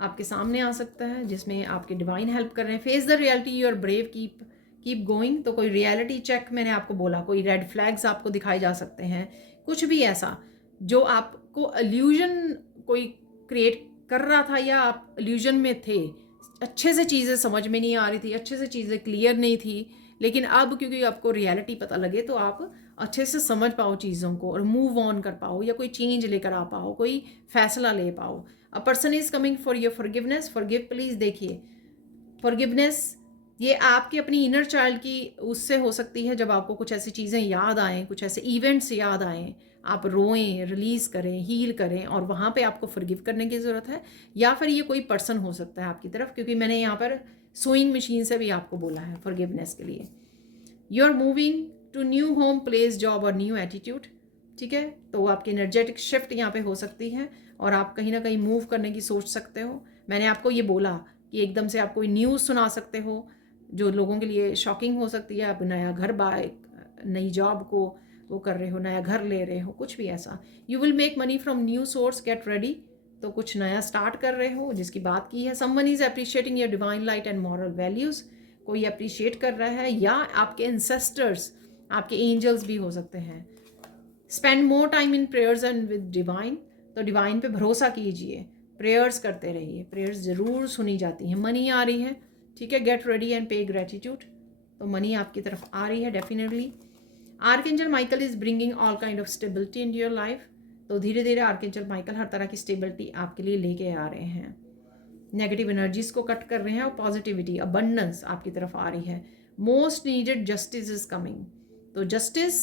आपके सामने आ सकता है जिसमें आपके डिवाइन हेल्प कर रहे हैं। Face the reality, you are brave, keep going. तो कोई रियलिटी चेक, मैंने आपको बोला, कोई रेड फ्लैग्स आपको दिखाए जा सकते हैं, कुछ भी ऐसा जो आपको इल्यूजन कोई क्रिएट कर रहा था या आप इल्यूजन में थे, अच्छे से चीज़ें समझ में नहीं आ रही थी, अच्छे से चीज़ें क्लियर नहीं थी, लेकिन अब क्योंकि आपको रियलिटी पता लगे तो आप अच्छे से समझ पाओ चीज़ों को और मूव ऑन कर पाओ, या कोई चेंज लेकर आ पाओ, कोई फैसला ले पाओ। A person is coming for your forgiveness, forgive please. देखिए, फॉरगिवनेस ये आपकी अपनी इनर चाइल्ड की उससे हो सकती है, जब आपको कुछ ऐसी चीज़ें याद आएँ, कुछ ऐसे इवेंट्स याद आएँ, आप रोएं, रिलीज़ करें, हील करें, और वहाँ पे आपको फॉरगिव करने की ज़रूरत है। या फिर ये कोई पर्सन हो सकता है आपकी तरफ, क्योंकि मैंने यहाँ पर सोइंग मशीन से भी आपको बोला है फॉरगिवनेस के लिए। You are moving to new home, place, job और न्यू एटीट्यूड। ठीक है, तो आपकी एनर्जेटिक शिफ्ट यहाँ पे हो सकती है और आप कहीं ना कहीं मूव करने की सोच सकते हो। मैंने आपको ये बोला कि एकदम से आप कोई न्यूज़ सुना सकते हो जो लोगों के लिए शॉकिंग हो सकती है। आप नया घर बाय, नई जॉब को वो कर रहे हो, नया घर ले रहे हो, कुछ भी ऐसा। You will make money from new source, get ready. तो कुछ नया स्टार्ट कर रहे हो जिसकी बात की है। Someone is appreciating your divine light and moral values, कोई अप्रिशिएट कर रहा है, या आपके एंसेस्टर्स, आपके एंजल्स भी हो सकते हैं। Spend more time in prayers and with divine, तो डिवाइन पे भरोसा कीजिए, प्रेयर्स करते रहिए, प्रेयर्स ज़रूर सुनी जाती हैं। मनी आ रही है, ठीक है, गेट रेडी एंड पे ग्रेटिट्यूड, तो मनी आपकी तरफ आ रही है definitely. Archangel Michael is bringing all kind of stability in your life, तो धीरे धीरे आर्कएंजल माइकल हर तरह की स्टेबिलिटी आपके लिए लेके आ रहे हैं। नेगेटिव एनर्जीज को कट कर रहे हैं और पॉजिटिविटी, अबंडेंस आपकी तरफ आ रही है। Most needed justice is coming, तो जस्टिस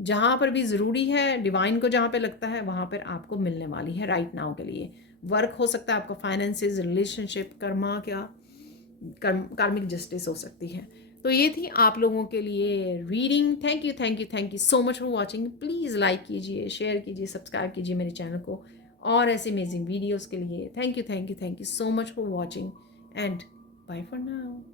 जहाँ पर भी ज़रूरी है, डिवाइन को जहाँ पे लगता है वहाँ पर आपको मिलने वाली है राइट नाउ के लिए। वर्क हो सकता है आपका, फाइनेंसेस, रिलेशनशिप, कर्मा, क्या कार्मिक जस्टिस हो सकती है। तो ये थी आप लोगों के लिए reading. Thank you so much for watching. Please like कीजिए, शेयर कीजिए, सब्सक्राइब कीजिए मेरे चैनल को और ऐसे अमेजिंग वीडियोज़ के लिए। Thank you so much for watching and bye for now.